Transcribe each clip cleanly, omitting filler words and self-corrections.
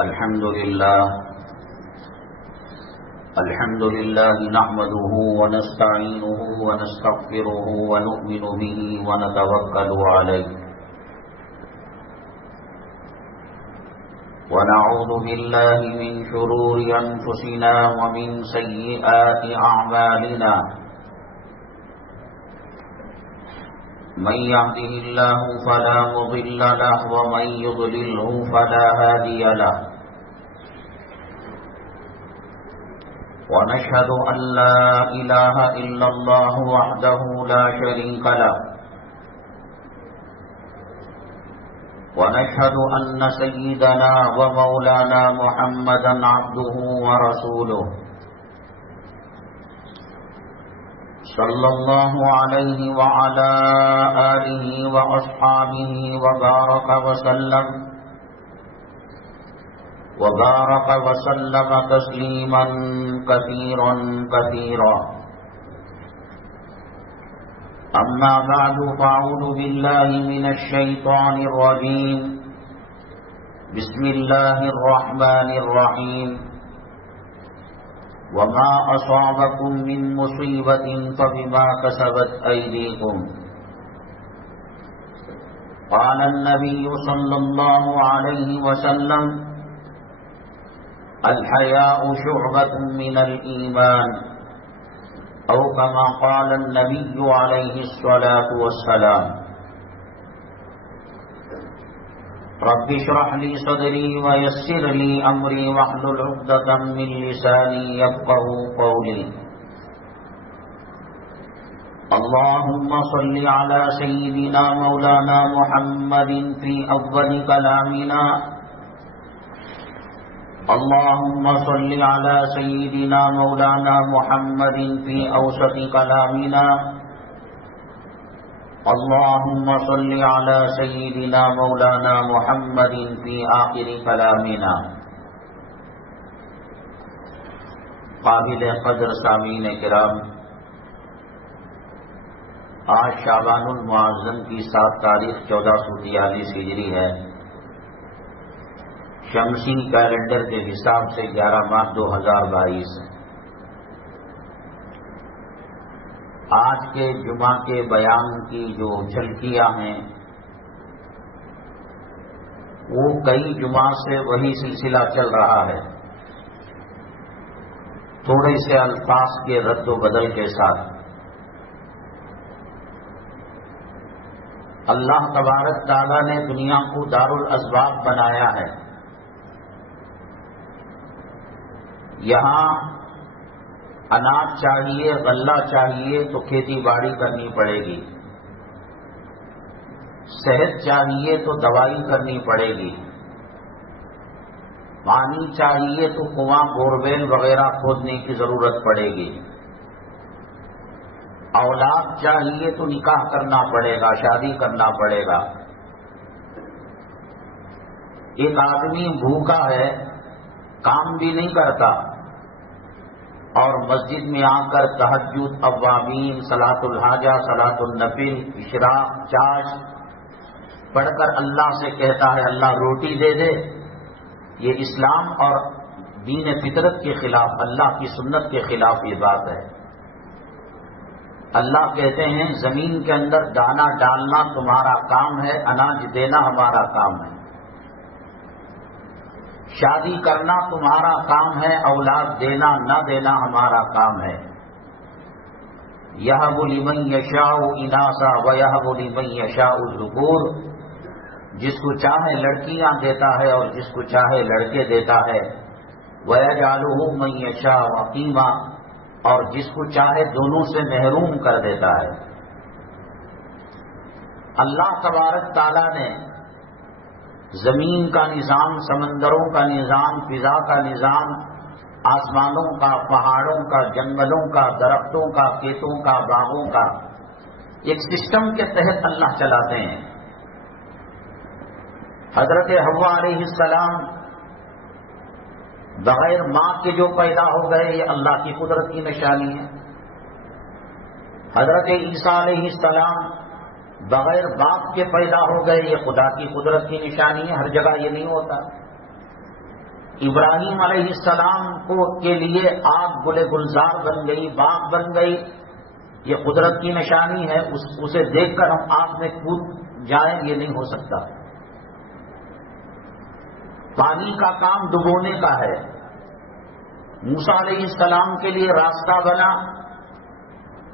الحمد لله نحمده ونستعينه ونستغفره ونؤمن به ونتوكل عليه ونعوذ بالله من شرور أنفسنا ومن سيئات أعمالنا من يهده الله فلا مضل له ومن يضلله فلا هادي له ونشهد أن لا إله إلا الله وحده لا شريك له ونشهد أن سيدنا ومولانا محمدا عبده ورسوله صلى الله عليه وعلى آله وأصحابه وبارك وسلم تسليما كثيرا كثيرا. أما بعد فأعوذ بالله من الشيطان الرجيم. بسم الله الرحمن الرحيم. وما أصابكم من مصيبة فبما كسبت أيديكم. قال النبي صلى الله عليه وسلم الحياء شعبة من الإيمان أو كما قال النبي عليه الصلاة والسلام. رب اشرح لي صدري ويسر لي أمري واحلل عقدة من لساني يفقهوا قولي. اللهم صل على سيدنا مولانا محمد في أول كلامنا. اللهم صل على سيدنا مولانا محمد في أوسط كلامنا. اللهم صل على سيدنا مولانا محمد في آخر كلامنا. قابل قدر سامعین کرام، آج شعبان المعظم کی 7 تاریخ 1443 ہجری ہے. شمسی کیلنڈر کے حساب سے 11 مارچ 2022. آج کے جمعہ کے بیان کی جو جھلکیاں ہیں وہ کئی جمعہ سے وہی سلسلہ چل رہا ہے، تھوڑے سے الفاظ کے رد و بدل کے ساتھ. اللہ تبارک تعالیٰ نے دنیا کو دار الاسباب بنایا ہے. یہاں اناج چاہیے، غلہ چاہیے تو کھیتی باڑی کرنی پڑے گی. صحت چاہیے تو دوائی کرنی پڑے گی. پانی چاہیے تو کنواں بورویل وغیرہ کھودنے کی ضرورت پڑے گی. اولاد چاہیے تو نکاح کرنا پڑے گا، شادی کرنا پڑے گا. ایک آدمی بھوکا ہے، کام بھی نہیں کرتا اور مسجد میں آ کر تہجد، اوابین، صلاۃ الحاجہ، صلاۃ النفل، اشراق، چاش پڑھ کر اللہ سے کہتا ہے اللہ روٹی دے دے، یہ اسلام اور دین فطرت کے خلاف، اللہ کی سنت کے خلاف یہ بات ہے. اللہ کہتے ہیں زمین کے اندر دانہ ڈالنا تمہارا کام ہے، اناج دینا ہمارا کام ہے. شادی کرنا تمہارا کام ہے، اولاد دینا نہ دینا ہمارا کام ہے. یہب لمن یشاء اناثا ویہب لمن یشاء الذکور. جس کو چاہے لڑکیاں دیتا ہے اور جس کو چاہے لڑکے دیتا ہے. ویجعلہ من یشاء عقیما. اور جس کو چاہے دونوں سے محروم کر دیتا ہے. اللہ تبارک تعالیٰ نے زمین کا نظام، سمندروں کا نظام، فضا کا نظام، آسمانوں کا، پہاڑوں کا، جنگلوں کا، درختوں کا، کھیتوں کا، باغوں کا ایک سسٹم کے تحت اللہ چلاتے ہیں. حضرت حوا علیہ السلام بغیر ماں کے جو پیدا ہو گئے یہ اللہ کی قدرت کی نشانی ہے. حضرت عیسیٰ علیہ السلام بغیر باپ کے پیدا ہو گئے، یہ خدا کی قدرت کی نشانی ہے. ہر جگہ یہ نہیں ہوتا. ابراہیم علیہ السلام کے لیے آگ گل گلزار بن گئی، باغ بن گئی، یہ قدرت کی نشانی ہے. اسے دیکھ کر ہم آگ میں کود جائیں، یہ نہیں ہو سکتا. پانی کا کام ڈبونے کا ہے. موسیٰ علیہ السلام کے لیے راستہ بنا.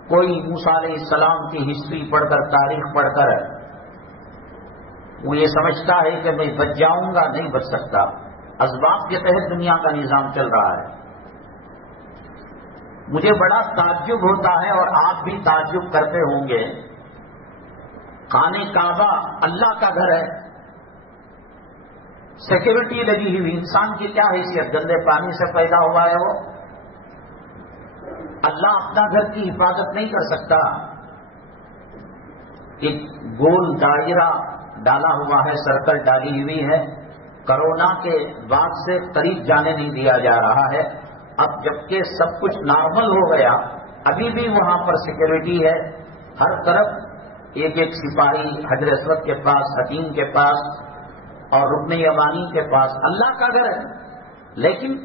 کوئی موسیٰ علیہ السلام کی ہسٹری پڑھ کر، تاریخ پڑھ کر وہ یہ سمجھتا ہے کہ میں بچ جاؤں گا، نہیں بچ سکتا. اسباب کے تحت دنیا کا نظام چل رہا ہے. مجھے بڑا تعجب ہوتا ہے اور آپ بھی تعجب کرتے ہوں گے. خانہ کعبہ اللہ کا گھر ہے، سیکورٹی لگی ہوئی. انسان کی کیا حیثیت؟ گندے پانی سے پیدا ہوا ہے وہ. اللہ اپنا گھر کی حفاظت نہیں کر سکتا. ایک گول دائرہ ڈالا ہوا ہے، سرکل ڈالی ہوئی ہے. کرونا کے بعد سے قریب جانے نہیں دیا جا رہا ہے. اب جبکہ سب کچھ نارمل ہو گیا، ابھی بھی وہاں پر سیکورٹی ہے. ہر طرف ایک ایک سپاہی حجر اسود کے پاس، حتیم کے پاس اور رکن یمانی کے پاس. اللہ کا گھر ہے، لیکن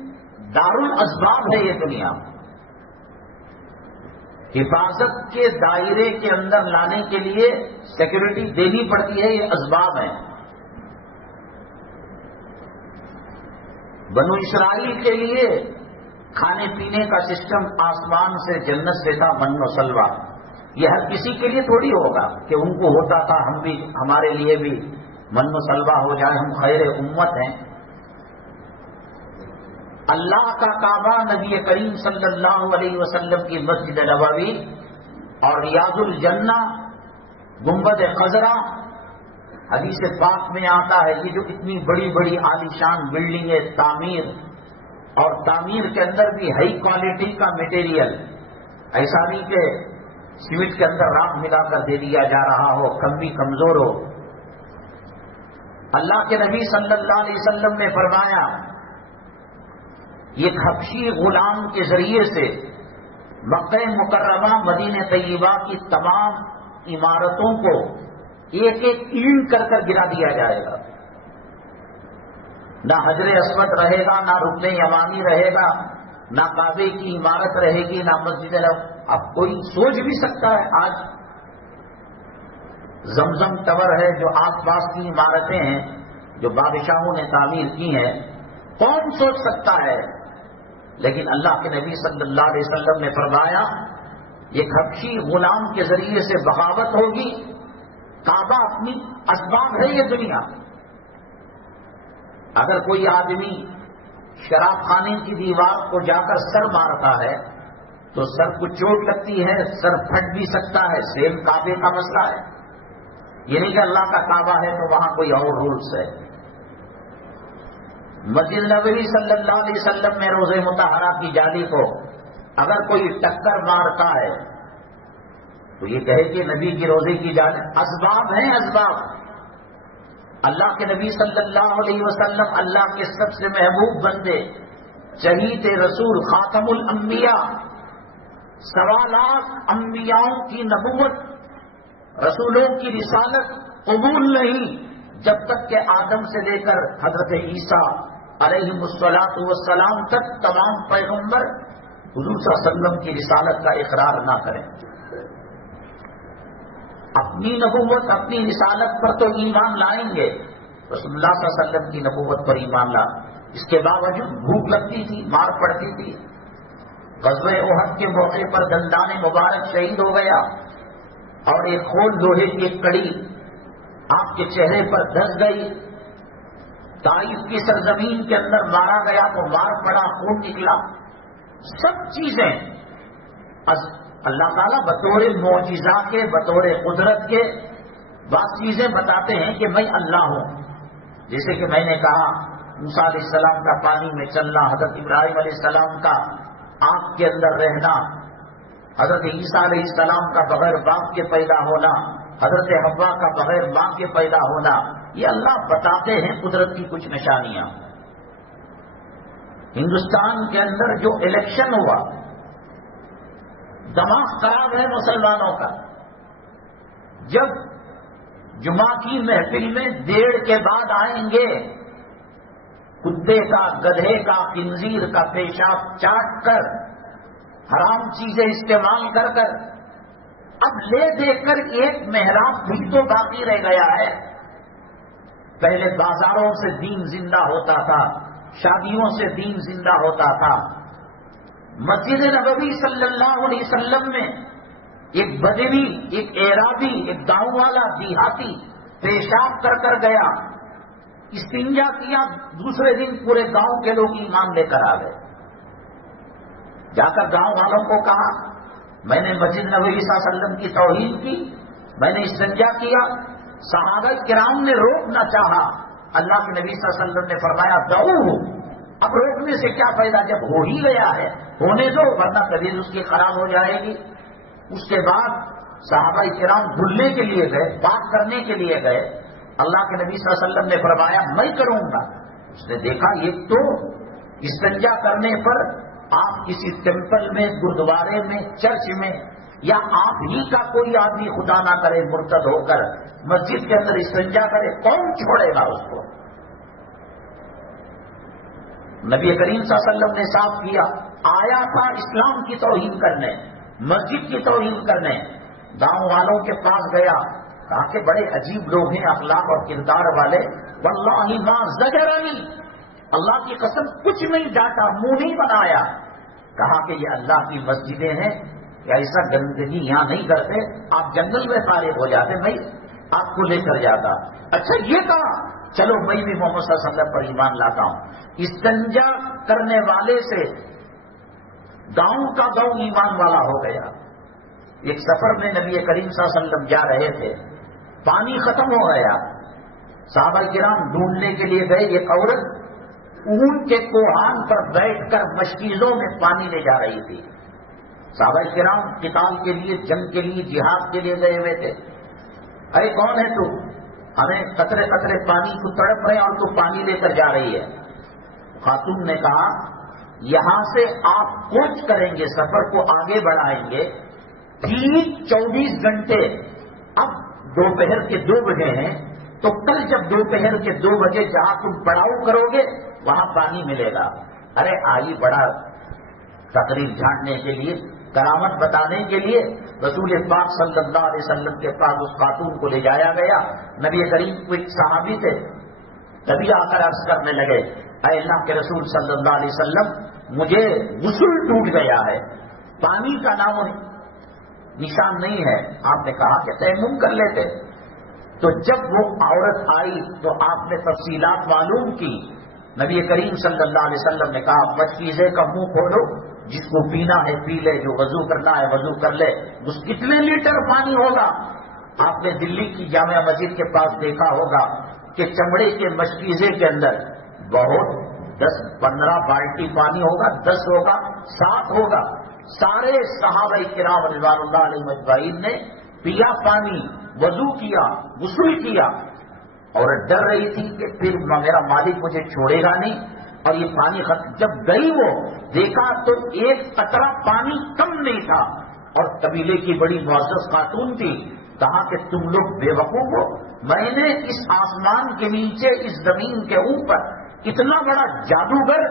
دارالاسباب ہے یہ دنیا. حفاظت کے دائرے کے اندر لانے کے لیے سیکورٹی دینی پڑتی ہے. یہ اسباب ہیں. بنو اسرائیل کے لیے کھانے پینے کا سسٹم آسمان سے جنت سے تھا، من و سلوہ. یہ ہر کسی کے لیے تھوڑی ہوگا کہ ان کو ہوتا تھا ہم بھی، ہمارے لیے بھی من و سلوہ ہو جائے، ہم خیر امت ہیں. اللہ کا کعبہ، نبی کریم صلی اللہ علیہ وسلم کی مسجد نبوی اور ریاض الجنہ، گنبد خضرا. حدیث پاک میں آتا ہے یہ جو اتنی بڑی بڑی عالیشان بلڈنگیں تعمیر، اور تعمیر کے اندر بھی ہائی کوالٹی کا میٹیریل، ایسا نہیں کہ سیمنٹ کے اندر راکھ ملا کر دے دیا جا رہا ہو، کم بھی کمزور ہو. اللہ کے نبی صلی اللہ علیہ وسلم نے فرمایا یہ حبشی غلام کے ذریعے سے مکہ مکرمہ، مدینہ طیبہ کی تمام عمارتوں کو ایک ایک اینٹ کر کر گرا دیا جائے گا. نہ حجر اسود رہے گا، نہ رکن یمانی رہے گا، نہ کعبے کی عمارت رہے گی، نہ مسجد. اب کوئی سوچ بھی سکتا ہے آج زمزم ٹاور ہے جو آس پاس کی عمارتیں ہیں جو بادشاہوں نے تعمیر کی ہیں، کون سوچ سکتا ہے؟ لیکن اللہ کے نبی صلی اللہ علیہ وسلم نے فرمایا یہ حبشی غلام کے ذریعے سے بغاوت ہوگی. کعبہ اپنی اسباب ہے یہ دنیا. اگر کوئی آدمی شراب خانے کی دیوار کو جا کر سر مارتا ہے تو سر کو چوٹ لگتی ہے، سر پھٹ بھی سکتا ہے. سیم کعبے کا مسئلہ ہے. یہ نہیں کہ اللہ کا کعبہ ہے تو وہاں کوئی اور رولز ہے. مسجد نبوی صلی اللہ علیہ وسلم میں روضہ مطہرہ کی جالی کو اگر کوئی ٹکر مارتا ہے تو یہ کہے کہ نبی کی روزے کی جالی. اسباب ہیں اسباب. اللہ کے نبی صلی اللہ علیہ وسلم اللہ کے سب سے محبوب بندے، شہید رسول، خاتم الانبیاء، 1.25 لاکھ انبیاؤں کی نبوت، رسولوں کی رسالت قبول نہیں جب تک کہ آدم سے لے کر حضرت عیسیٰ علیہ السلام تک تمام پیغمبر حضور صلی اللہ علیہ وسلم کی رسالت کا اقرار نہ کریں. اپنی نبوت، اپنی رسالت پر تو ایمان لائیں گے، رسول اللہ صلی اللہ علیہ وسلم کی نبوت پر ایمان لا. اس کے باوجود بھوک لگتی تھی، مار پڑتی تھی. غزوہ احد کے موقع پر دندان مبارک شہید ہو گیا اور ایک خون لوہے کی ایک کڑی آپ کے چہرے پر دھس گئی. طائف کی سرزمین کے اندر مارا گیا تو مار پڑا، خون نکلا. سب چیزیں اللہ تعالیٰ بطور معجزہ کے، بطور قدرت کے بعض چیزیں بتاتے ہیں کہ میں اللہ ہوں. جیسے کہ میں نے کہا موسیٰ علیہ السلام کا پانی میں چلنا، حضرت ابراہیم علیہ السلام کا آگ کے اندر رہنا، حضرت عیسیٰ علیہ السلام کا بغیر باپ کے پیدا ہونا، حضرت حوا کا بغیر ماں کے پیدا ہونا. یہ اللہ بتاتے ہیں قدرت کی کچھ نشانیاں. ہندوستان کے اندر جو الیکشن ہوا، دماغ خراب ہے مسلمانوں کا. جب جمعہ کی محفل میں 1:30 کے بعد آئیں گے کتے کا، گدھے کا، خنزیر کا پیشاب چاٹ کر، حرام چیزیں استعمال کر کر، اب لے دے کر ایک محراب بھی تو باقی رہ گیا ہے۔ پہلے بازاروں سے دین زندہ ہوتا تھا، شادیوں سے دین زندہ ہوتا تھا۔ مسجد نبوی صلی اللہ علیہ وسلم میں ایک بدوی، ایک اعرابی، ایک گاؤں والا دیہاتی پیشاب کر کر گیا، استنجا کیا، دوسرے دن پورے گاؤں کے لوگ ایمان لے کر آ گئے۔ جا کر گاؤں والوں کو کہا میں نے مسجد نبوی صلی اللہ علیہ وسلم کی توہین کی، میں نے استنجا کیا۔ صحابہ کرام نے روکنا چاہا، اللہ کے نبی صلی اللہ علیہ وسلم نے فرمایا دعوہ، اب روکنے سے کیا فائدہ، جب ہو ہی گیا ہے ہونے دو، ورنہ طبیعت اس کی خراب ہو جائے گی۔ اس کے بعد صحابہ کرام دھلنے کے لیے گئے، بات کرنے کے لیے گئے، اللہ کے نبی صلی اللہ علیہ وسلم نے فرمایا میں کروں گا۔ اس نے دیکھا ایک تو استنجا کرنے پر آپ کسی ٹیمپل میں، گردوارے میں، چرچ میں، یا آپ ہی کا کوئی آدمی خدا نہ کرے مرتد ہو کر مسجد کے اندر استنجا کرے، کون چھوڑے گا اس کو؟ نبی کریم صلی اللہ علیہ وسلم نے صاف کیا، آیا تھا اسلام کی توہین کرنے، مسجد کی توہین کرنے۔ گاؤں والوں کے پاس گیا، کہا کہ بڑے عجیب لوگ ہیں، اخلاق اور کردار والے، واللہ ما زجرنی، اللہ کی قسم کچھ نہیں ڈانٹا، منہ نہیں بنایا۔ کہا کہ یہ اللہ کی مسجدیں ہیں، ایسا گندگی یہاں نہیں کرتے، آپ جنگل میں فارغ ہو جاتے، میں آپ کو لے کر جاتا۔ اچھا یہ کہا چلو میں بھی محمد صلی اللہ علیہ وسلم پر ایمان لاتا ہوں۔ استنجا کرنے والے سے گاؤں کا گاؤں ایمان والا ہو گیا۔ ایک سفر میں نبی کریم صلی اللہ علیہ وسلم جا رہے تھے، پانی ختم ہو گیا، صحابہ کرام ڈھونڈنے کے لیے گئے، ایک عورت اونٹ کے کوہان پر بیٹھ کر مشکیزوں میں پانی لے جا رہی تھی۔ صحابہ کرام قتال کے لیے، جنگ کے لیے، جہاد کے لیے گئے ہوئے تھے۔ اے کون ہے تو؟ ہمیں قطرے قطرے پانی کو تڑپ رہے اور تو پانی لے کر جا رہی ہے۔ خاتون نے کہا یہاں سے آپ کوچ کریں گے، سفر کو آگے بڑھائیں گے، ٹھیک 24 گھنٹے، اب دوپہر کے 2 بجے ہیں، تو کل جب دوپہر کے 2 بجے جہاں تم پڑاؤ کرو گے وہاں پانی ملے گا۔ ارے آئی بڑا تقریر جھاڑنے کے لیے، کرامت بتانے کے لیے رسول پاک صلی اللہ علیہ وسلم کے پاس اس خاتون کو لے جایا گیا۔ نبی کریم کو ایک صحابی تھے، تبھی آ کر عرض کرنے لگے اے اللہ کے رسول صلی اللہ علیہ وسلم، مجھے غسل ٹوٹ گیا ہے، پانی کا نام نشان نہیں ہے۔ آپ نے کہا کہ تیمم کر لیتے۔ تو جب وہ عورت آئی تو آپ نے تفصیلات معلوم کی۔ نبی کریم صلی اللہ علیہ وسلم نے کہا پچیزے کا منہ کھولو، جس کو پینا ہے پی لے، جو وضو کرنا ہے وضو کر لے۔ اس کتنے لیٹر پانی ہوگا؟ آپ نے دلی کی جامع مسجد کے پاس دیکھا ہوگا کہ چمڑے کے مشکیزے کے اندر بہت 10-15 بالٹی پانی ہوگا، 10 ہوگا، 7 ہوگا۔ سارے صحابہ کرام رضوان اللہ علیہ مجمعین نے پیا پانی، وضو کیا، غسل کیا، اور ڈر رہی تھی کہ پھر میرا مالک مجھے چھوڑے گا نہیں، اور یہ پانی ختم۔ جب گئی وہ دیکھا تو ایک قطرہ پانی کم نہیں تھا، اور قبیلے کی بڑی معزز خاتون تھی۔ کہا کہ تم لوگ بے وقوف ہو، میں نے اس آسمان کے نیچے، اس زمین کے اوپر اتنا بڑا جادوگر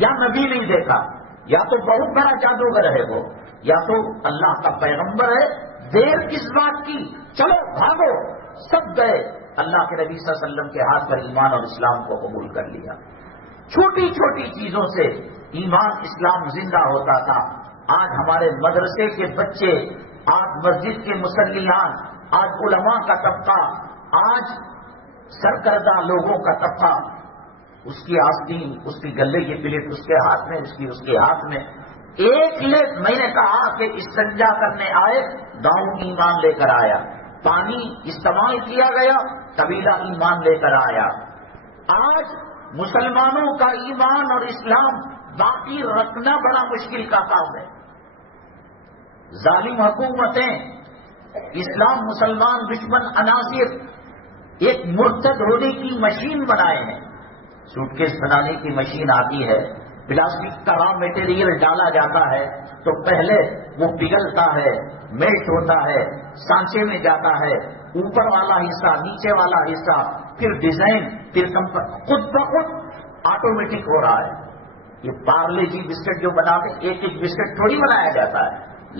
یا نبی نہیں دیکھا، یا تو بہت بڑا جادوگر ہے وہ، یا تو اللہ کا پیغمبر ہے، دیر کس بات کی، چلو بھاگو۔ سب گئے، اللہ کے نبی صلی اللہ علیہ وسلم کے ہاتھ پر ایمان اور اسلام کو قبول کر لیا۔ چھوٹی چھوٹی چیزوں سے ایمان اسلام زندہ ہوتا تھا۔ آج ہمارے مدرسے کے بچے، آج مسجد کے مصلیان، آج علماء کا طبقہ، آج سرکردہ لوگوں کا طبقہ، اس کی آستین، اس کی گلے کی پلیٹ اس کے ہاتھ میں، اس کے ہاتھ میں ایک لیٹ۔ میں نے کہا کہ استنجا کرنے آئے، گاؤں ایمان لے کر آیا، پانی استعمال کیا گیا، قبیلہ ایمان لے کر آیا۔ آج مسلمانوں کا ایمان اور اسلام باقی رکھنا بڑا مشکل کا کام ہے۔ ظالم حکومتیں، اسلام مسلمان دشمن عناصر ایک مرتد ہونے کی مشین بنائے ہیں۔ سوٹ کیس بنانے کی مشین آتی ہے، پلاسٹک کا را میٹیریل ڈالا جاتا ہے تو پہلے وہ پگھلتا ہے، میلٹ ہوتا ہے، سانچے میں جاتا ہے، اوپر والا حصہ، نیچے والا حصہ، پھر ڈیزائن، پھر خود بخود آٹومیٹک ہو رہا ہے. یہ پارلے جی بسکٹ جو بناتے ہیں، ایک ایک بسکٹ تھوڑی بنایا جاتا ہے،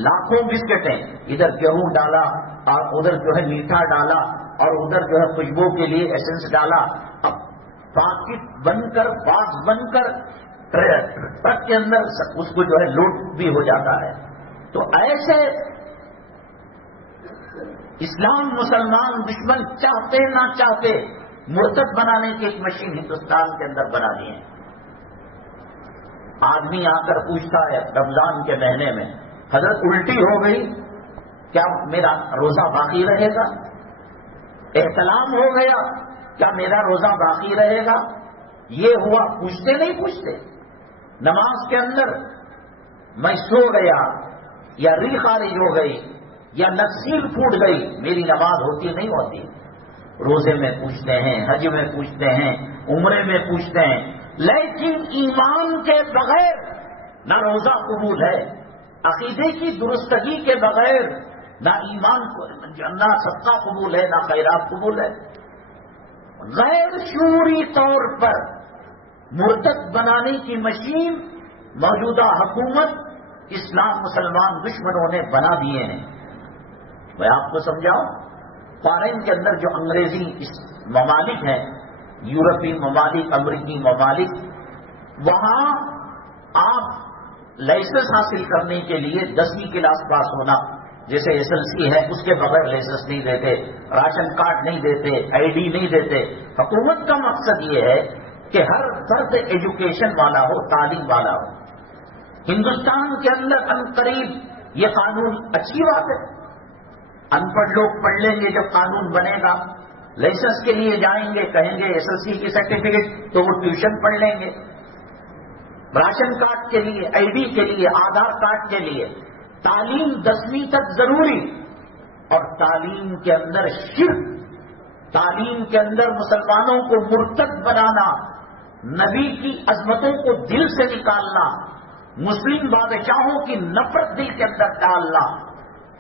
لاکھوں بسکٹ ہیں. ادھر گیہوں ڈالا اور ادھر جو ہے میٹھا ڈالا اور ادھر جو ہے خوشبو کے لیے ایسنس ڈالا. اب پاکٹ بن کر باکس بن کر ٹرک کے اندر اس کو جو ہے لوڈ بھی ہو جاتا ہے. تو ایسے اسلام مسلمان دشمن چاہتے نہ چاہتے مرتد بنانے کی ایک مشین ہندوستان کے اندر بنا دی ہے. آدمی آ کر پوچھتا ہے رمضان کے مہینے میں، حضرت الٹی ہو گئی، کیا میرا روزہ باقی رہے گا؟ احتلام ہو گیا، کیا میرا روزہ باقی رہے گا؟ یہ ہوا، پوچھتے نہیں پوچھتے. نماز کے اندر میں سو گیا یا ری خارج ہو گئی یا نکسیل پھوٹ گئی، میری نماز ہوتی نہیں ہوتی. روزے میں پوچھتے ہیں، حج میں پوچھتے ہیں، عمرے میں پوچھتے ہیں. لیکن ایمان کے بغیر نہ روزہ قبول ہے، عقیدے کی درستگی کے بغیر نہ ایمان نہ صدقہ قبول ہے، نہ خیرات قبول ہے. غیر شعوری طور پر مرتد بنانے کی مشین موجودہ حکومت اسلام مسلمان دشمنوں نے بنا دیے ہیں. میں آپ کو سمجھاؤں، فارن کے اندر جو انگریزی ممالک ہیں، یورپی ممالک، امریکی ممالک، وہاں آپ لائسنس حاصل کرنے کے لیے 10ویں کلاس پاس ہونا، جیسے SLC ہے، اس کے بغیر لائسنس نہیں دیتے، راشن کارڈ نہیں دیتے، ID نہیں دیتے. حکومت کا مقصد یہ ہے کہ ہر فرد ایجوکیشن والا ہو، تعلیم والا ہو. ہندوستان کے اندر عنقریب یہ قانون اچھی بات ہے. ان پڑھ لوگ پڑھ لیں گے، جب قانون بنے گا لائسنس کے لیے جائیں گے، کہیں گے SLC کی سرٹیفکیٹ، تو وہ ٹیوشن پڑھ لیں گے. راشن کارڈ کے لیے، ID کے لیے، آدھار کارڈ کے لیے تعلیم 10ویں تک ضروری. اور تعلیم کے اندر شرک، تعلیم کے اندر مسلمانوں کو مرتد بنانا، نبی کی عظمتوں کو دل سے نکالنا، مسلم بادشاہوں کی نفرت دل کے اندر ڈالنا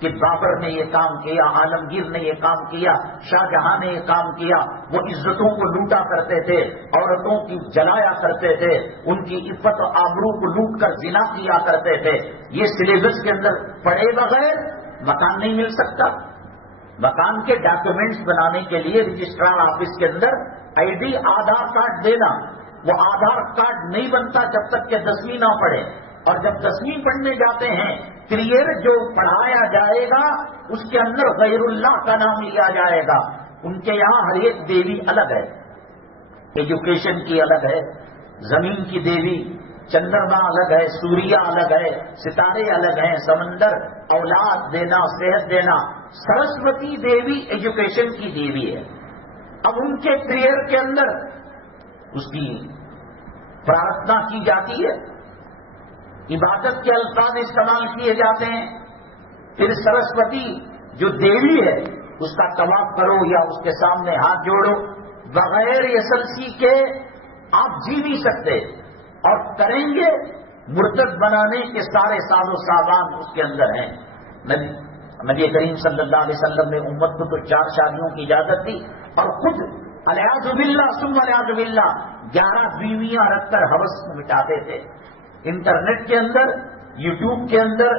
کہ بابر نے یہ کام کیا، عالمگیر نے یہ کام کیا، شاہ جہاں نے یہ کام کیا. وہ عزتوں کو لوٹا کرتے تھے، عورتوں کی جلایا کرتے تھے، ان کی عفت و آبرو کو لوٹ کر زنا کیا کرتے تھے. یہ سلیبس کے اندر پڑھے بغیر مکان نہیں مل سکتا. مکان کے ڈاکومنٹس بنانے کے لیے رجسٹرار آفس کے اندر ID آدھار کارڈ دینا. وہ آدھار کارڈ نہیں بنتا جب تک کہ 10ویں نہ پڑھے. اور جب 10ویں پڑھنے جاتے ہیں، کریئر جو پڑھایا جائے گا اس کے اندر غیر اللہ کا نام لیا جائے گا. ان کے یہاں ہر ایک دیوی الگ ہے، ایجوکیشن کی الگ ہے، زمین کی دیوی، چندرما الگ ہے، سوریا الگ ہے، ستارے الگ ہیں، سمندر، اولاد دینا، صحت دینا. سرسوتی دیوی ایجوکیشن کی دیوی ہے. اب ان کے پریئر کے اندر اس کی پرارتھنا کی جاتی ہے، عبادت کے الفاظ استعمال کیے جاتے ہیں. پھر سرسوتی جو دیوی ہے اس کا طواف کرو یا اس کے سامنے ہاتھ جوڑو. بغیر SLC کے آپ جی نہیں سکتے. اور کریں گے، مرتد بنانے کے سارے ساز و سامان اس کے اندر ہیں. نبی کریم صلی اللہ علیہ وسلم نے امت کو تو 4 شادیوں کی اجازت دی، اور خود الیاذ باللہ ثم الیاذ باللہ 11 بیویاں رکھ کر ہوس مٹاتے تھے. انٹرنیٹ کے اندر، یوٹیوب کے اندر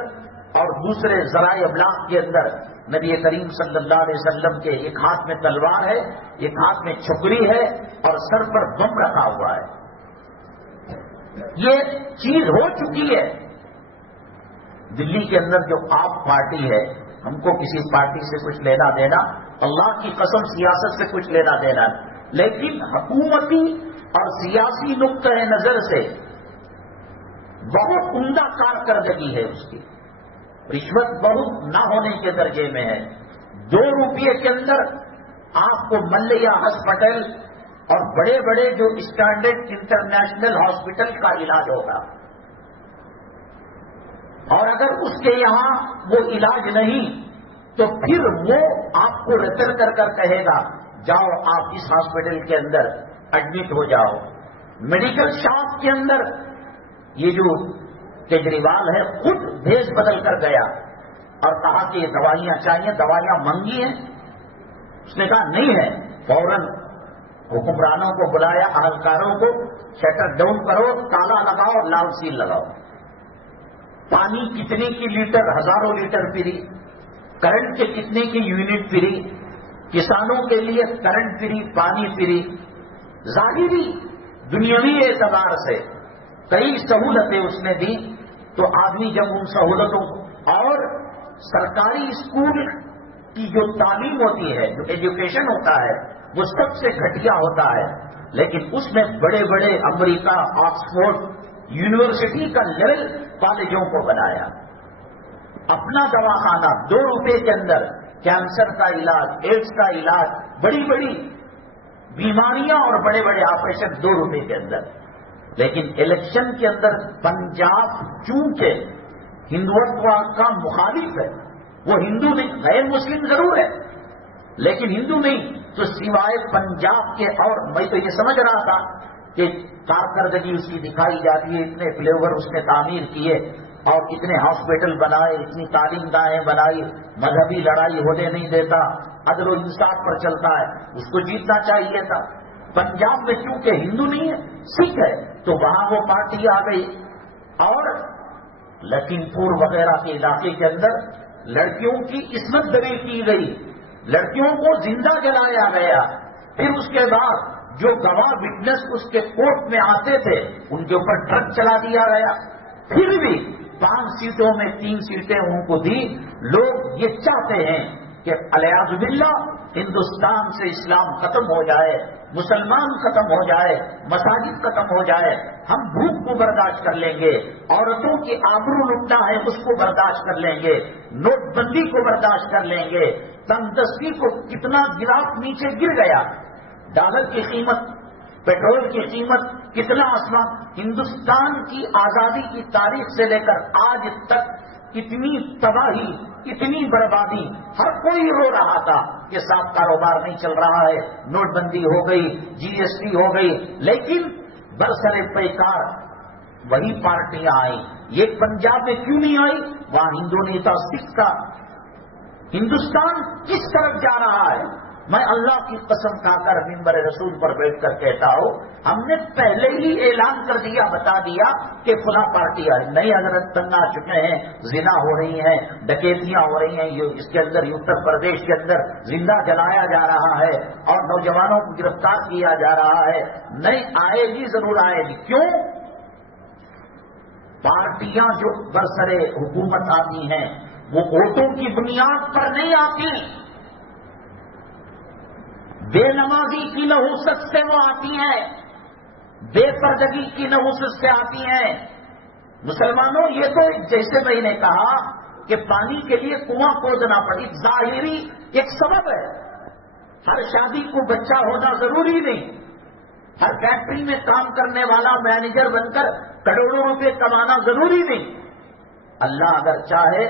اور دوسرے ذرائع ابلاغ کے اندر نبی کریم صلی اللہ علیہ وسلم کے ایک ہاتھ میں تلوار ہے، ایک ہاتھ میں چھکری ہے اور سر پر بم رکھا ہوا ہے. یہ چیز ہو چکی ہے. دلی کے اندر جو آپ پارٹی ہے، ہم کو کسی پارٹی سے کچھ لینا دینا، اللہ کی قسم سیاست سے کچھ لینا دینا، لیکن حکومتی اور سیاسی نقطۂ نظر سے بہت عمدہ کارکردگی ہے اس کی. رشوت بہت نہ ہونے کے درجے میں ہے. 2 روپئے کے اندر آپ کو ملیہ ہاسپٹل اور بڑے بڑے جو اسٹینڈرڈ انٹرنیشنل ہاسپٹل کا علاج ہوگا. اور اگر اس کے یہاں وہ علاج نہیں تو پھر وہ آپ کو ریفر کر کہے گا جاؤ آپ اس ہاسپٹل کے اندر ایڈمٹ ہو جاؤ. میڈیکل شاپ کے اندر یہ جو کیجریوال ہے خود بھیس بدل کر گیا اور کہا کہ یہ دوائیاں چاہیے، دوائیاں منگی ہیں. اس نے کہا نہیں ہے، فوراً حکمرانوں کو بلایا، اہلکاروں کو، شٹر ڈاؤن کرو، تالا لگاؤ، لال سیل لگاؤ. پانی کتنے کی لیٹر؟ ہزاروں لیٹر فری. کرنٹ کے کتنے کی یونٹ فری؟ کسانوں کے لیے کرنٹ فری، پانی فری. ظاہری دنیاوی اعتبار سے کئی سہولتیں اس نے دی. تو آدمی جب ان سہولتوں اور سرکاری اسکول کی جو تعلیم ہوتی ہے، جو ایجوکیشن ہوتا ہے، وہ سب سے گھٹیا ہوتا ہے. لیکن اس میں بڑے بڑے امریکہ، آکسفورڈ یونیورسٹی کا لیول کالجوں کو بنایا. اپنا دواخانہ 2 روپے کے اندر کینسر کا علاج، ایڈس کا علاج، بڑی بڑی بیماریاں اور بڑے بڑے آپریشن 2 روپے کے اندر. لیکن الیکشن کے اندر پنجاب چونکہ ہندوتوا کا مخالف ہے، وہ ہندو نہیں، غیر مسلم ضرور ہے لیکن ہندو نہیں، تو سوائے پنجاب کے، اور میں تو یہ سمجھ رہا تھا کہ کارکردگی اس کی دکھائی جاتی ہے، اتنے فلے اوور اس نے تعمیر کیے اور اتنے ہاسپٹل بنائے، اتنی تعلیم گاہیں بنائی، مذہبی لڑائی ہونے نہیں دیتا، عدل و انصاف پر چلتا ہے، اس کو جیتنا چاہیے تھا. پنجاب میں چونکہ ہندو نہیں ہے، سکھ ہے، تو وہاں وہ پارٹی آ گئی. اور لکھیم پور وغیرہ کے علاقے کے اندر لڑکیوں کی عصمت دری کی گئی، لڑکیوں کو زندہ جلایا گیا. پھر اس کے بعد جو گواہ وٹنس اس کے کورٹ میں آتے تھے ان کے اوپر ٹرک چلا دیا گیا. پھر بھی 5 سیٹوں میں 3 سیٹیں ان کو دی. لوگ یہ چاہتے ہیں کہ الیاذ باللہ ہندوستان سے اسلام ختم ہو جائے، مسلمان ختم ہو جائے، مساجد ختم ہو جائے. ہم بھوک کو برداشت کر لیں گے، عورتوں کی آبرو لٹنا ہے اس کو برداشت کر لیں گے، نوٹ بندی کو برداشت کر لیں گے. تندرستی کو کتنا گراف نیچے گر گیا، ڈالر کی قیمت، پیٹرول کی قیمت کتنا آسمان. ہندوستان کی آزادی کی تاریخ سے لے کر آج تک اتنی تباہی، اتنی بربادی، ہر کوئی رو رہا تھا کہ صاحب کاروبار نہیں چل رہا ہے، نوٹ بندی ہو گئی، جی ایس ٹی ہو گئی. لیکن برسر پیکار وہی پارٹیاں آئیں. یہ پنجاب میں کیوں نہیں آئی؟ وہاں ہندو نیتا سکھ کا. ہندوستان کس طرف جا رہا ہے؟ میں اللہ کی قسم کھا کر منبر رسول پر بیٹھ کر کہتا ہوں، ہم نے پہلے ہی اعلان کر دیا، بتا دیا کہ فلاں پارٹی آئی. نئی حضرت تنگ آ چکے ہیں، زنا ہو رہی ہیں، ڈکیتیاں ہو رہی ہیں، اس کے اندر اتر پردیش کے اندر زندہ جلایا جا رہا ہے اور نوجوانوں کو گرفتار کیا جا رہا ہے. نہیں آئے گی، ضرور آئے گی. کیوں؟ پارٹیاں جو برسر حکومت آتی ہیں وہ ووٹوں کی بنیاد پر نہیں آتی، بے نمازی کی نحوست سے وہ آتی ہیں، بے پردگی کی نحوست سے آتی ہیں. مسلمانوں، یہ تو جیسے میں نے کہا کہ پانی کے لیے کنواں کھودنا پڑے، ایک ظاہری ایک سبب ہے. ہر شادی کو بچہ ہونا ضروری نہیں، ہر فیکٹری میں کام کرنے والا مینیجر بن کر کروڑوں روپے کمانا ضروری نہیں. اللہ اگر چاہے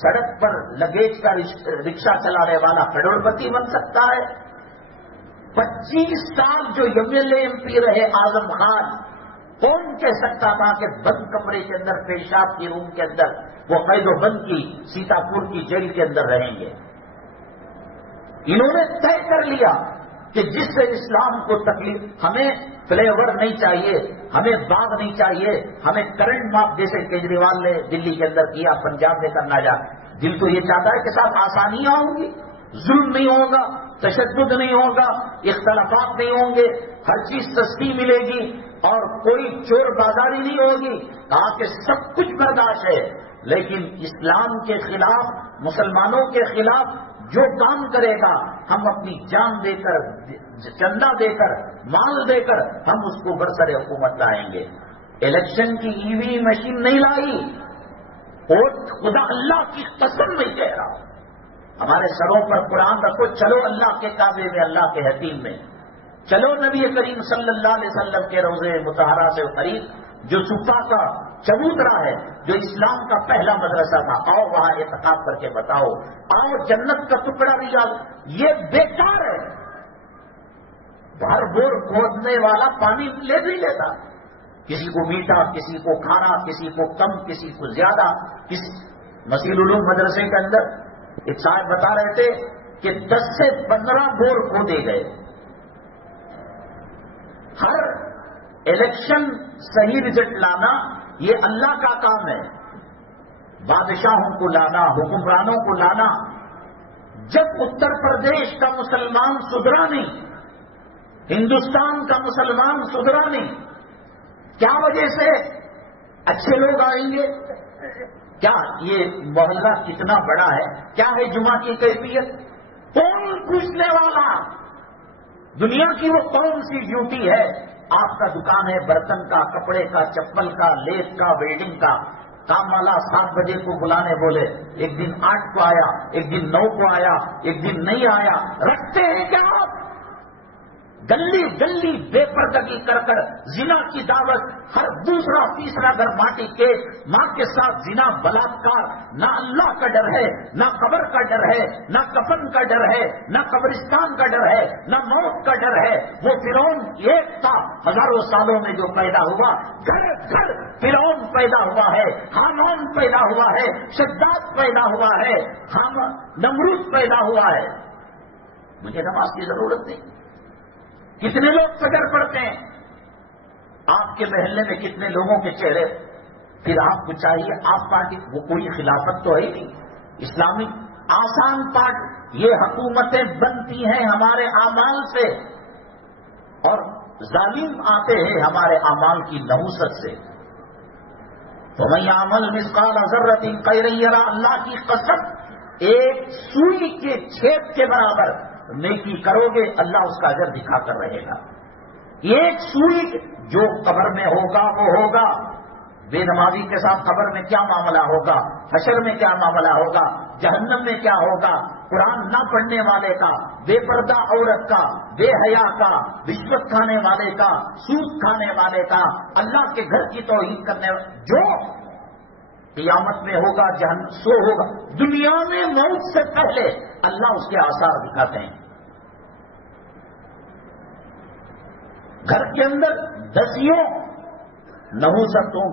سڑک پر لگیج کا رکشہ چلانے والا کروڑ پتی بن سکتا ہے. 25 سال جو ایم پی رہے اعظم خان، کون کہہ سکتا تھا کہ بند کمرے کے اندر، پیشاب کی روم کے اندر وہ قید و بند کی سیتا پور کی جیل کے اندر رہیں گے؟ انہوں نے طے کر لیا کہ جس سے اسلام کو تکلیف، ہمیں فلیور نہیں چاہیے، ہمیں باغ نہیں چاہیے، ہمیں کرنٹ معاف جیسے کیجریوال نے دلی کے اندر کیا، پنجاب میں کرنا جا. دل تو یہ چاہتا ہے کہ صاحب آسانیاں ہوں گی، ظلم نہیں ہوگا، تشدد نہیں ہوگا، اختلافات نہیں ہوں گے، ہر چیز سستی ملے گی اور کوئی چور بازاری نہیں ہوگی. کہا کہ سب کچھ برداشت ہے، لیکن اسلام کے خلاف، مسلمانوں کے خلاف جو کام کرے گا ہم اپنی جان دے کر، چندہ دے کر، مال دے کر ہم اس کو برسر حکومت لائیں گے. الیکشن کی ای وی مشین نہیں لائی، اور خدا اللہ کی قسم نہیں کہہ رہا ہوں. ہمارے سروں پر قرآن رکھو، چلو اللہ کے کعبے میں، اللہ کے حتیم میں، چلو نبی کریم صلی اللہ علیہ وسلم کے روضے مطہرہ سے قریب، جو صفا کا چبوترا ہے، جو اسلام کا پہلا مدرسہ تھا، آؤ وہاں اعتکاف کر کے بتاؤ، آؤ جنت کا ٹکڑا لیا. یہ بیکار ہے. ہر بور کھودنے والا پانی لے نہیں لیتا، کسی کو میٹھا، کسی کو کھانا، کسی کو کم، کسی کو زیادہ. مسیح العلوم مدرسے کے اندر ایک صاحب بتا رہے تھے کہ 10 سے 15 بور کھودے گئے. ہر الیکشن صحیح رزلٹ لانا یہ اللہ کا کام ہے. بادشاہوں کو لانا، حکمرانوں کو لانا. جب اتر پردیش کا مسلمان سدھرا نہیں، ہندوستان کا مسلمان سدھرا نہیں، کیا وجہ سے؟ اچھے لوگ آئیں گے کیا؟ یہ محلہ کتنا بڑا ہے، کیا ہے جمعہ کی کیفیت؟ کون پوچھنے والا؟ دنیا کی وہ کون سی ڈیوٹی ہے؟ آپ کا دکان ہے برتن کا، کپڑے کا، چپل کا، لیس کا، ویلڈنگ کا. کام والا 7 بجے کو بلانے بولے، ایک دن 8 کو آیا، ایک دن 9 کو آیا، ایک دن نہیں آیا. رکھتے ہیں کیا آپ؟ گلی گلی بے پردگی کر کر زنا کی دعوت، ہر دوسرا تیسرا گھر ماٹی کے، ماں کے ساتھ زنا، بلاತ್ಕಾರ. نہ اللہ کا ڈر ہے، نہ قبر کا ڈر ہے، نہ کفن کا ڈر ہے، نہ قبرستان کا ڈر ہے، نہ موت کا ڈر ہے. وہ فرعون ایک تھا، ہزاروں سالوں میں جو پیدا ہوا، گھر گھر فرعون پیدا ہوا ہے، حامان پیدا ہوا ہے، شداد پیدا ہوا ہے، نمرود پیدا ہوا ہے. مجھے نماز کی ضرورت نہیں. کتنے لوگ فجر پڑھتے ہیں؟ آپ کے محلے میں کتنے لوگوں کے چہرے؟ پھر آپ کو چاہیے، آپ پارٹی، وہ کوئی خلافت تو ہے ہی نہیں اسلامی. آسان پارٹی، یہ حکومتیں بنتی ہیں ہمارے اعمال سے، اور ظالم آتے ہیں ہمارے اعمال کی نحوست سے. تو میں عمل مثقال ذرۃ خیرا یرا، اللہ کی قسم، ایک سوئی کے چھید کے برابر نیکی کرو گے، اللہ اس کا اجر دکھا کر رہے گا. ایک سوئی جو قبر میں ہوگا وہ ہوگا. بے نمازی کے ساتھ قبر میں کیا معاملہ ہوگا، حشر میں کیا معاملہ ہوگا، جہنم میں کیا ہوگا. قرآن نہ پڑھنے والے کا، بے پردہ عورت کا، بے حیا کا، رشوت کھانے والے کا، سود کھانے والے کا، اللہ کے گھر کی توہین کرنے والے، جو قیامت میں ہوگا جہنم سو ہوگا. دنیا میں موت سے پہلے اللہ اس کے آثار دکھاتے ہیں. گھر کے اندر دسیوں نحوستوں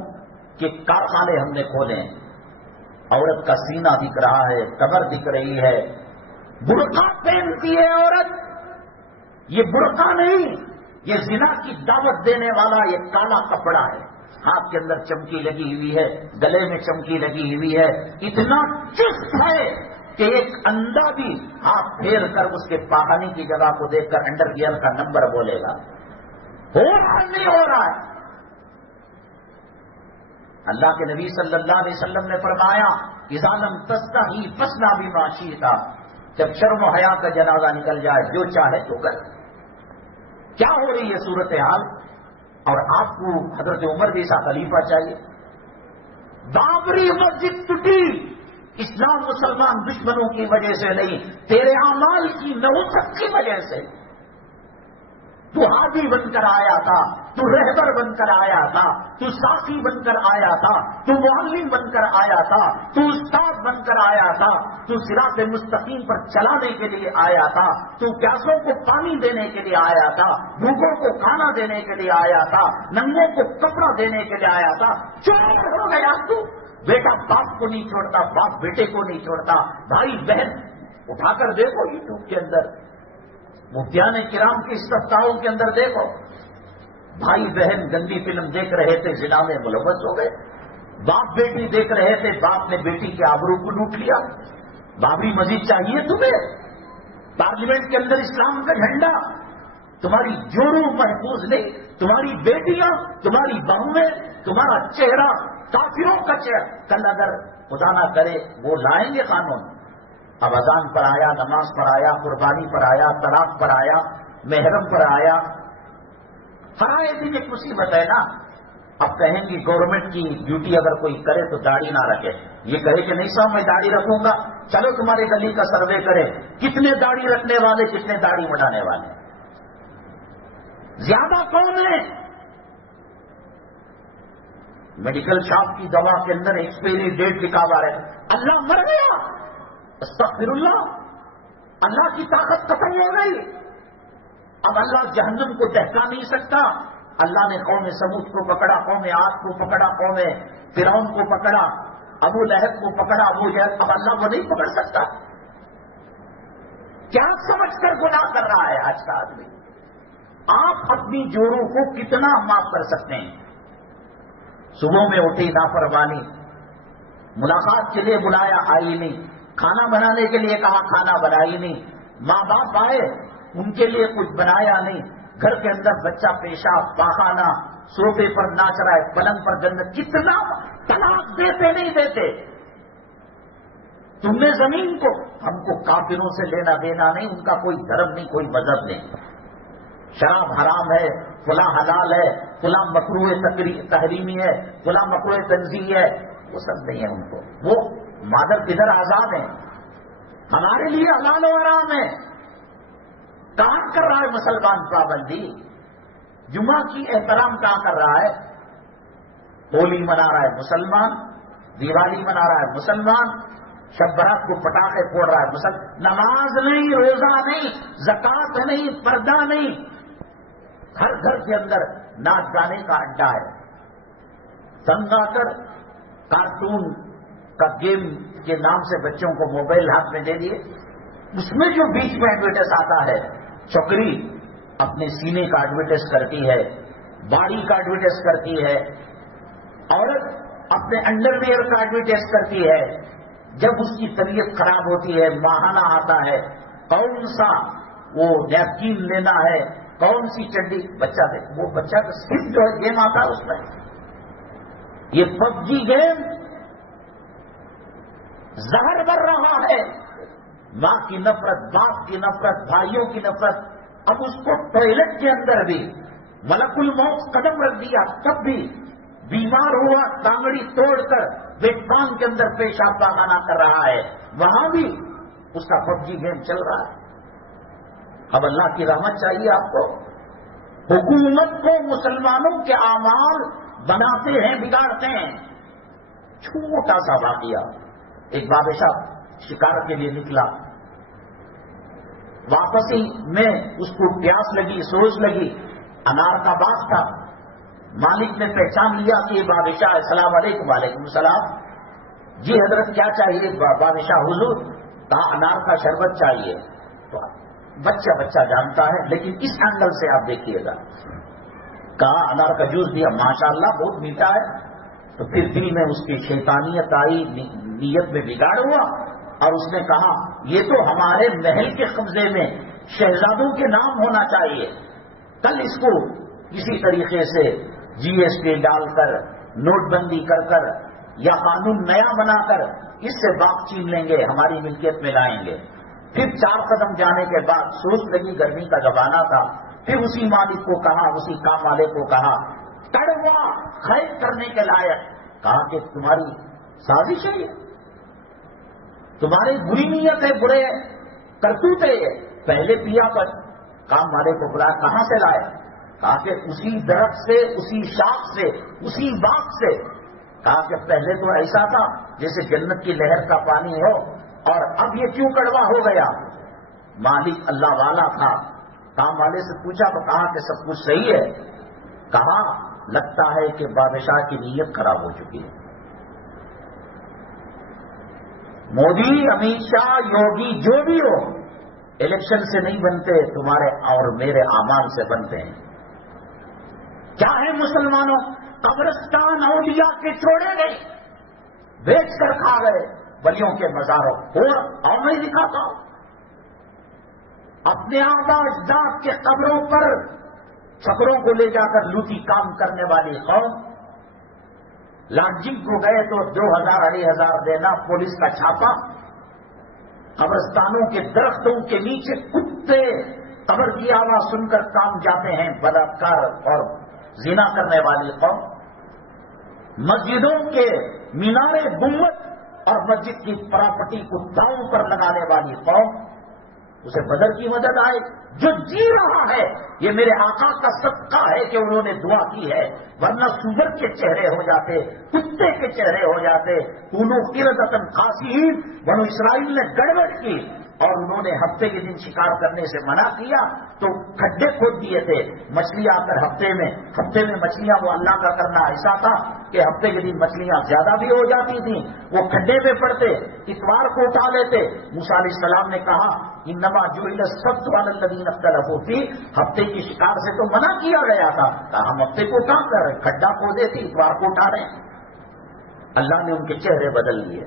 کے کارخانے ہم نے کھولے ہیں. عورت کا سینہ دکھ رہا ہے، کمر دکھ رہی ہے، برقع پہنتی ہے عورت. یہ برقع نہیں، یہ زنا کی دعوت دینے والا یہ کالا کپڑا ہے. ہاتھ کے اندر چمکی لگی ہوئی ہے، گلے میں چمکی لگی ہوئی ہے، اتنا چست ہے کہ ایک اندھا بھی ہاتھ پھیر کر اس کے پاخانے کی جگہ کو دیکھ کر انڈر گیئر کا نمبر بولے گا. ہو رہا نہیں ہو رہا ہے. اللہ کے نبی صلی اللہ علیہ وسلم نے فرمایا، اذا لم تستحی فاصنع بما شئت، جب شرم و حیا کا جنازہ نکل جائے جو چاہے تو کر. کیا ہو رہی ہے صورتحال؟ اور آپ کو حضرت عمر جیسا خلیفہ چاہیے. بابری مسجد ٹوٹی، اسلام مسلمان دشمنوں کی وجہ سے نہیں، تیرے اعمال کی نحوست کی وجہ سے. تو حاجی بن کر آیا تھا، تو رہبر بن کر آیا تھا، تو ساقی بن کر آیا تھا، تو معلم بن کر آیا تھا، تو استاد بن کر آیا تھا، تو صراط مستقیم پر چلانے کے لیے آیا تھا، تو پیاسوں کو پانی دینے کے لیے آیا تھا، بھوکوں کو کھانا دینے کے لیے آیا تھا، ننگوں کو کپڑا دینے کے لیے آیا تھا. چور ہو گیا تو. بیٹا باپ کو نہیں چھوڑتا، باپ بیٹے کو نہیں چھوڑتا، بھائی بہن اٹھا کر دیکھو یوٹیوب کے اندر، مفتیان کرام کی استفتاؤں کے اندر دیکھو، بھائی بہن گندی فلم دیکھ رہے تھے، زنا میں ملوث ہو گئے. باپ بیٹی دیکھ رہے تھے، باپ نے بیٹی کے آبرو کو لوٹ لیا. بابری مسجد چاہیے تمہیں؟ پارلیمنٹ کے اندر اسلام کا جھنڈا، تمہاری جوڑوں محفوظ نہیں، تمہاری بیٹیاں، تمہاری بہویں، تمہارا چہرہ کافروں کا چہرہ. کل اگر خدا نہ کرے وہ لائیں گے قانون. اب اذان پر آیا، نماز پر آیا، قربانی پر آیا، طلاق پر آیا، محرم پر آیا. فرائض دین ایک مصیبت ہے نا. اب کہیں گی گورنمنٹ کی ڈیوٹی اگر کوئی کرے تو داڑھی نہ رکھے. یہ کہے کہ نہیں صاحب میں داڑھی رکھوں گا، چلو تمہاری گلی کا سروے کرے، کتنے داڑھی رکھنے والے، کتنے داڑھی مٹانے والے، زیادہ کون ہے؟ میڈیکل شاپ کی دوا کے اندر ایکسپائری ڈیٹ لکھا ہوا ہے. اللہ مر گیا، استغفر اللہ، اللہ کی طاقت ختم ہو گئی. اب اللہ جہنم کو دہکا نہیں سکتا. اللہ نے قوم سمود کو پکڑا، قوم عاد کو پکڑا، قوم فرعون کو پکڑا، ابو لہب کو پکڑا، ابو جہل. اب اللہ کو نہیں پکڑ سکتا؟ کیا سمجھ کر گناہ کر رہا ہے آج کا آدمی؟ آپ اپنی جوڑوں کو کتنا معاف کر سکتے ہیں؟ صبح میں اٹھی نافرمانی، ملاقات کے لیے بلایا آئی نہیں، کھانا بنانے کے لیے کہا کھانا بنائی نہیں، ماں باپ آئے ان کے لیے کچھ بنایا نہیں، گھر کے اندر بچہ پیشاب پاخانہ، صوفے پر ناچ رہا ہے، پلنگ پر گند، کتنا طلاق دیتے نہیں دیتے؟ تم نے زمین کو، ہم کو کافروں سے لینا دینا نہیں، ان کا کوئی دھرم نہیں، کوئی مذہب نہیں، شراب حرام ہے، فلاں حلال ہے، فلاں مکروہ تحریمی ہے، فلاں مکروہ تنزیہی ہے، وہ سب نہیں ہے ان کو، وہ مادر پدر آزاد ہیں، ہمارے لیے حلال و حرام ہے۔ کہاں کر رہا ہے مسلمان پابندی؟ جمعہ کی احترام کہاں کر رہا ہے؟ ہولی منا رہا ہے مسلمان، دیوالی منا رہا ہے مسلمان، شب برات کو پٹاخے پھوڑ رہا ہے نماز نہیں، روزہ نہیں، زکوٰۃ نہیں، پردہ نہیں، ہر گھر کے اندر ناچ گانے کا اڈا ہے، تنگا کر کارٹون کا گیم کے نام سے بچوں کو موبائل ہاتھ میں دے دیے، اس میں جو بیچ میں ایڈورٹائز آتا ہے، چوکری اپنے سینے کا ایڈورٹائز کرتی ہے، باڑی کا ایڈورٹائز کرتی ہے، عورت اپنے انڈر ویئر کا ایڈورٹائز کرتی ہے، جب اس کی طبیعت خراب ہوتی ہے ماہانہ آتا ہے، کون سا وہ نیپکین لینا ہے، کون سی چڈی، بچہ دے، وہ بچہ کا صرف جو ہے گیم آتا ہے اس میں، یہ پب جی گیم زہر بر رہا ہے، ماں کی نفرت، باپ کی نفرت، بھائیوں کی نفرت، اب اس کو ٹوائلٹ کے اندر بھی ملک الموت قدم رکھ دیا، تب بھی بیمار ہوا ٹانگڑی توڑ کر بیٹ پان کے اندر پیشاب پاخانہ کر رہا ہے، وہاں بھی اس کا پب جی گیم چل رہا ہے۔ اب اللہ کی رحمت چاہیے آپ کو، حکومت کو مسلمانوں کے اعمال بناتے ہیں، بگاڑتے ہیں۔ چھوٹا سا واقعہ، ایک بادشاہ شکار کے لیے نکلا، واپسی میں اس کو پیاس لگی، سوز لگی، انار کا باغ تھا، مالک نے پہچان لیا کہ یہ بادشاہ ہے، السلام علیکم، وعلیکم السلام، جی حضرت کیا چاہیے؟ بادشاہ حضور، کہا انار کا شربت چاہیے، تو بچہ جانتا ہے، لیکن اس اینگل سے آپ دیکھیے گا، کہا انار کا جوس دیا، ماشاءاللہ بہت میٹھا ہے، تو پھر دل میں اس کی شیطانیت آئی، نیت میں بگاڑ ہوا، اور اس نے کہا یہ تو ہمارے محل کے قبضے میں شہزادوں کے نام ہونا چاہیے، کل اس کو کسی طریقے سے جی ایس ٹی ڈال کر، نوٹ بندی کر یا قانون نیا بنا کر اس سے باغ چھین لیں گے، ہماری ملکیت میں لائیں گے۔ پھر 4 قدم جانے کے بعد سوچ لگی، گرمی کا زمانہ تھا، پھر اسی مالک کو کہا، اسی کام والے کو کہا، کڑوا خیر کرنے کے لائق، کہا کہ تمہاری سازش ہے، یہ تمہاری بری نیت ہے، برے کرتوت ہے، یہ پہلے پیا پر کام والے کو بلایا، کہاں سے لائے؟ کہا کہ اسی درخت سے، اسی شاخ سے، اسی باغ سے۔ کہا کہ پہلے تو ایسا تھا جیسے جنت کی لہر کا پانی ہو، اور اب یہ کیوں کڑوا ہو گیا؟ مالک اللہ والا تھا، کام والے سے پوچھا تو کہا کہ سب کچھ صحیح ہے۔ کہا لگتا ہے کہ بادشاہ کی نیت خراب ہو چکی ہے، مودی، امیت شاہ، یوگی جو بھی ہو، الیکشن سے نہیں بنتے، تمہارے اور میرے اعمال سے بنتے ہیں۔ کیا ہے مسلمانوں؟ قبرستان اولیاء کے چھوڑے گئے، بیچ کر کھا گئے ولیوں کے مزاروں، اور میں دکھاتا ہوں اپنے آبا اجداد کے قبروں پر چھپروں کو لے جا کر لوٹی کام کرنے والی قوم، لانچنگ کو گئے تو 2000 2500 دینا، پولیس کا چھاپا، قبرستانوں کے درختوں کے نیچے کتے قبر کی آواز سن کر کام جاتے ہیں، بلاکار اور زنا کرنے والی قوم، مسجدوں کے مینارے گنبد اور مسجد کی پراپرٹی کو داؤں پر لگانے والی قوم، اسے بدر کی مدد آئے۔ جو جی رہا ہے یہ میرے آقا کا صدقہ ہے کہ انہوں نے دعا کی ہے، ورنہ سور کے چہرے ہو جاتے، کتے کے چہرے ہو جاتے۔ انہوں قردۃ خاسئین، بنو اسرائیل نے گڑبڑ کی اور انہوں نے ہفتے کے دن شکار کرنے سے منع کیا تو کھڈے کھود دیے تھے، مچھلی آ کر ہفتے میں مچھلیاں وہ اللہ کا کرنا ایسا تھا کہ ہفتے کے دن مچھلیاں زیادہ بھی ہو جاتی تھیں، وہ کھڈے پہ پڑتے، اتوار کو اٹھا لیتے۔ موسیٰ علیہ السلام نے کہا انما جعل السبت علی الذین اختلفوا فیہ، ہفتے کی شکار سے تو منع کیا گیا تھا، ہم ہفتے کو کام کر رہے، کھڈا کھودے تھے، اتوار کو اٹھا رہے ہیں۔ اللہ نے ان کے چہرے بدل دیے۔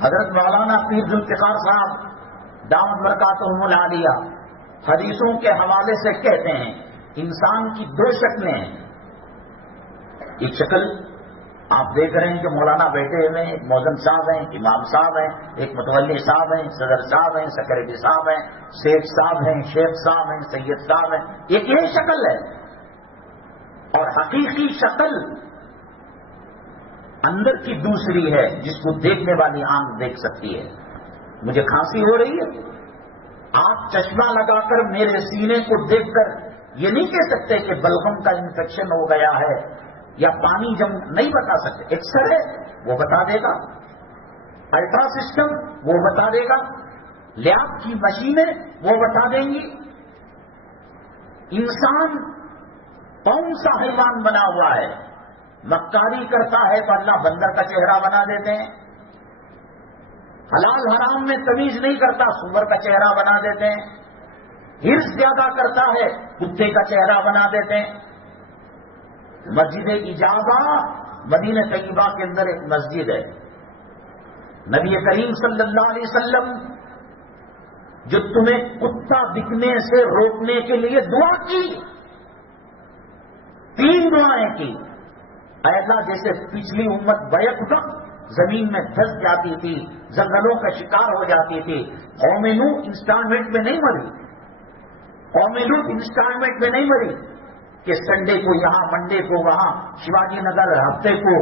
حضرت مولانا پیر ذوالفقار صاحب دامت برکاتہم العالیہ حدیثوں کے حوالے سے کہتے ہیں انسان کی دو شکلیں ہیں۔ ایک شکل آپ دیکھ رہے ہیں کہ مولانا بیٹھے ہوئے ہیں، ایک مؤذن صاحب ہیں، امام صاحب ہیں، ایک متولی صاحب ہیں، صدر صاحب ہیں، سیکرٹری صاحب ہیں، سیٹ صاحب ہیں، شیخ صاحب ہیں، سید صاحب ہیں، ایک یہ شکل ہے۔ اور حقیقی شکل اندر کی دوسری ہے، جس کو دیکھنے والی آنکھ دیکھ سکتی ہے۔ مجھے کھانسی ہو رہی ہے، آپ چشمہ لگا کر میرے سینے کو دیکھ کر یہ نہیں کہہ سکتے کہ بلغم کا انفیکشن ہو گیا ہے یا پانی جم، نہیں بتا سکتے۔ ایکس رے وہ بتا دے گا، الٹرا سسٹم وہ بتا دے گا، لیاب کی مشینیں وہ بتا دیں گی۔ انسان کون سا حیوان بنا ہوا ہے؟ مکاری کرتا ہے تو اللہ بندر کا چہرہ بنا دیتے ہیں، حلال حرام میں تمیز نہیں کرتا سور کا چہرہ بنا دیتے ہیں، ہرس زیادہ کرتا ہے کتے کا چہرہ بنا دیتے ہیں۔ مسجد اجابہ مدینہ طیبہ کے اندر ایک مسجد ہے، نبی کریم صلی اللہ علیہ وسلم جو تمہیں کتا دکھنے سے روکنے کے لیے دعا کی، 3 دعائیں کی۔ اے اللہ، جیسے پچھلی امت بیک وقت زمین میں دھس جاتی تھی، زلزلوں کا شکار ہو جاتی تھی، قوم نوح انسٹالمنٹ میں نہیں مری، قوم لوط انسٹالمنٹ میں نہیں مری کہ سنڈے کو یہاں، منڈے کو وہاں، شیواجی نگر ہفتے کو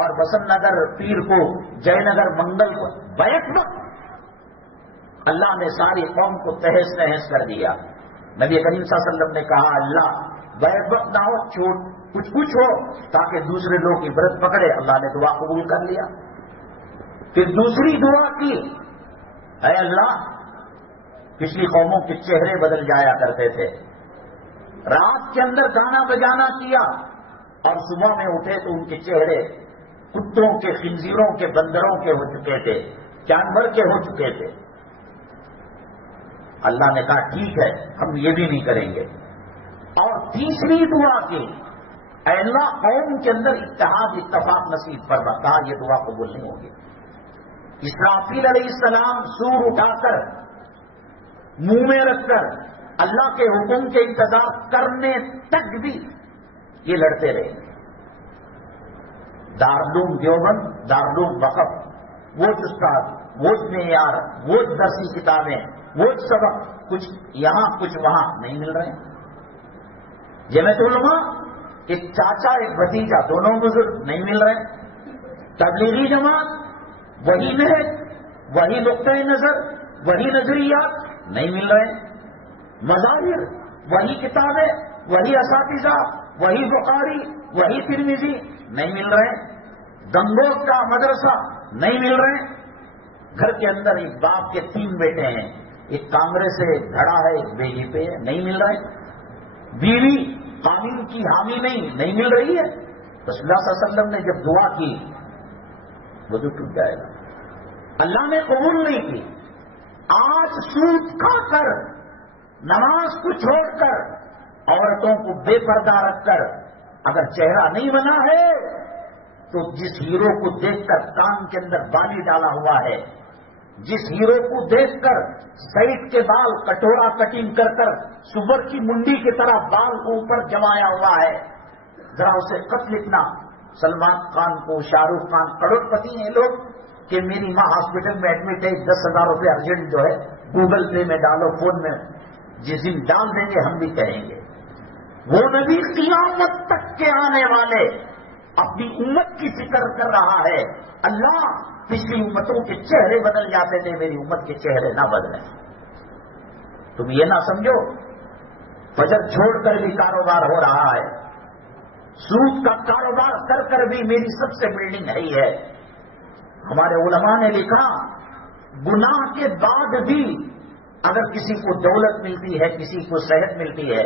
اور بسنت نگر پیر کو، جے نگر منگل کو، بیک وقت اللہ نے ساری قوم کو تہس نہس کر دیا۔ نبی کریم صلی اللہ علیہ وسلم نے کہا اللہ بیک وقت نہ ہو، چھوٹ کچھ ہو تاکہ دوسرے لوگ عبرت پکڑے۔ اللہ نے دعا قبول کر لیا۔ پھر دوسری دعا کی، اے اللہ پچھلی قوموں کے چہرے بدل جایا کرتے تھے، رات کے اندر گانا بجانا کیا اور صبح میں اٹھے تو ان کے چہرے کتوں کے، خنزیروں کے، بندروں کے ہو چکے تھے، جانور کے ہو چکے تھے۔ اللہ نے کہا ٹھیک ہے، ہم یہ بھی نہیں کریں گے۔ اور تیسری دعا کی، اے اللہ قوم کے اندر اتحاد اتفاق نصیب فرما۔ کہا یہ دعا قبول نہیں ہوگی۔ اسرافیل علیہ السلام سور اٹھا کر منہ میں رکھ کر اللہ کے حکم کے انتظار کرنے تک بھی یہ لڑتے رہے۔ دارالعلوم دیوبند، دارالعلوم وقف، وہ استاد، وہ معیار، وہ درسی کتابیں، وہ سبق، کچھ یہاں کچھ وہاں نہیں مل رہے۔ جمعیت علماء ایک چاچا ایک بھتیجا، دونوں بزرگ نہیں مل رہے۔ تبلیغی جماعت وہی نہج، وہی نقطۂ نظر، وہی نظریات نہیں مل رہے۔ مظاہر وہی کتابیں، وہی اساتذہ، وہی بخاری، وہی ترمذی نہیں مل رہے۔ گنگوت کا مدرسہ نہیں مل رہے۔ گھر کے اندر ایک باپ کے 3 بیٹے ہیں، ایک کانگریس سے دھڑا ہے، ایک بی جے پی ہے، نہیں مل رہے۔ بیوی قانون کی حامی نہیں مل رہی ہے۔ رسول اللہ صلی اللہ علیہ وسلم نے جب دعا کی وضو ٹوٹ جائے گا، اللہ نے قبول نہیں کی۔ آج سود کھا کر، نماز کو چھوڑ کر، عورتوں کو بے پردہ رکھ کر اگر چہرہ نہیں بنا ہے تو جس ہیرو کو دیکھ کر کان کے اندر بالی ڈالا ہوا ہے، جس ہیرو کو دیکھ کر سائڈ کے بال کٹورا کٹنگ کر کر سور کی منڈی کی طرح بال کو اوپر جمایا ہوا ہے، ذرا اسے خط لکھنا۔ سلمان خان کو، شاہ رخ خان، کروڑ پتی ہیں لوگ کہ میری ماں ہاسپٹل میں ایڈمٹ ہے، 10,000 روپے ارجنٹ جو ہے گوگل پے میں ڈالو، فون میں، جس دن ڈال دیں گے ہم بھی کہیں گے۔ وہ نبی قیامت تک کے آنے والے اپنی امت کی فکر کر رہا ہے۔ اللہ پچھلی امتوں کے چہرے بدل جاتے تھے، میری امت کے چہرے نہ بدلیں۔ تم یہ نہ سمجھو فجر چھوڑ کر بھی کاروبار ہو رہا ہے، سود کا کاروبار کر کر بھی میری سب سے بلڈنگ ہے ہی ہے۔ ہمارے علماء نے لکھا گناہ کے بعد بھی اگر کسی کو دولت ملتی ہے، کسی کو صحت ملتی ہے،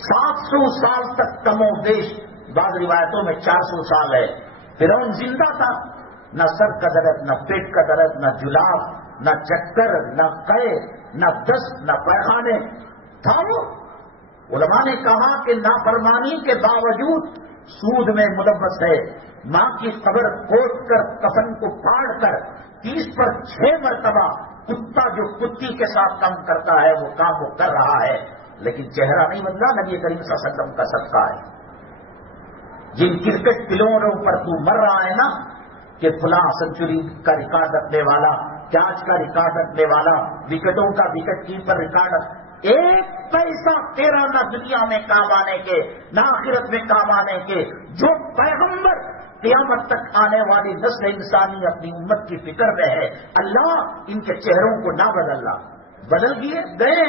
700 سال تک کم و بیش، بعض روایتوں میں 400 سال ہے۔ فرعون زندہ تھا، نہ سر کا درد، نہ پیٹ کا درد، نہ جلاف، نہ چکر، نہ قے، نہ دست، نہ پیخانے تھا وہ۔ علماء نے کہا کہ نافرمانی کے باوجود سود میں ملوث ہے، ماں کی قبر کھود کر کفن کو پھاڑ کر 30 پر 6 مرتبہ کتا جو کتی کے ساتھ کام کرتا ہے وہ کام وہ کر رہا ہے، لیکن چہرہ نہیں بدلا۔ نبی کریم صلی اللہ علیہ وسلم کا صدقہ ہے۔ جن کرکٹ کھلونوں پر تو مر رہا ہے نا کہ فلاں سنچری کا ریکارڈ رکھنے والا، کیچ کا ریکارڈ رکھنے والا، وکٹوں کا وکٹ کیپر ریکارڈ، ایک پیسہ تیرا نہ دنیا میں کام آنے کے نہ آخرت میں کام آنے کے۔ جو پیغمبر قیامت تک آنے والی نسل انسانی اپنی امت کی فکر میں ہے، اللہ ان کے چہروں کو نہ بدل گئے،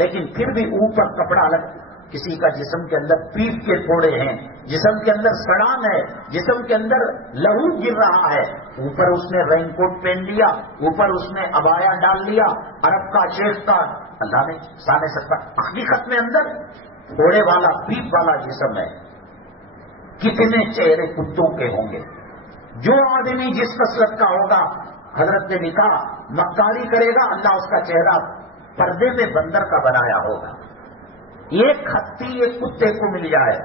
لیکن پھر بھی اوپر کپڑا لگ، کسی کا جسم کے اندر پیپ کے پھوڑے ہیں، جسم کے اندر سڑان ہے، جسم کے اندر لہو گر رہا ہے، اوپر اس نے رین کوٹ پہن لیا، اوپر اس نے عبایا ڈال لیا، عرب کا شیخ کا، اللہ نے سانے سکتا، حقیقت میں اندر پھوڑے والا پیپ والا جسم ہے۔ کتنے چہرے کتوں کے ہوں گے۔ جو آدمی جس خصلت کا ہوگا، حضرت نے لکھا مکاری کرے گا، اللہ اس کا چہرہ پردے میں بندر کا بنایا ہوگا۔ ایک ہتھی ایک کتے کو مل جائے،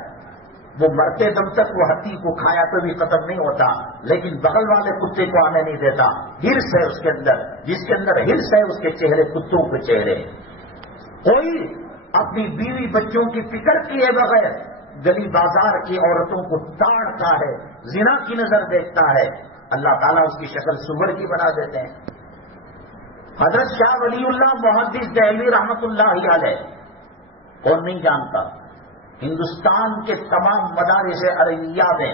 وہ مرتے دم تک وہ ہتھی کو کھایا تو بھی ختم نہیں ہوتا، لیکن بغل والے کتے کو آنے نہیں دیتا۔ ہرس ہے اس کے اندر، جس کے اندر ہرس ہے اس کے چہرے کتوں کے چہرے۔ کوئی اپنی بیوی بچوں کی فکر کیے بغیر گلی بازار کی عورتوں کو تاڑتا ہے، زنا کی نظر دیکھتا ہے، اللہ تعالیٰ اس کی شکل سور کی بنا دیتے ہیں۔ حضرت شاہ ولی اللہ محدث دہلوی رحمت اللہ علیہ، کون نہیں جانتا، ہندوستان کے تمام مدارس عربیہ میں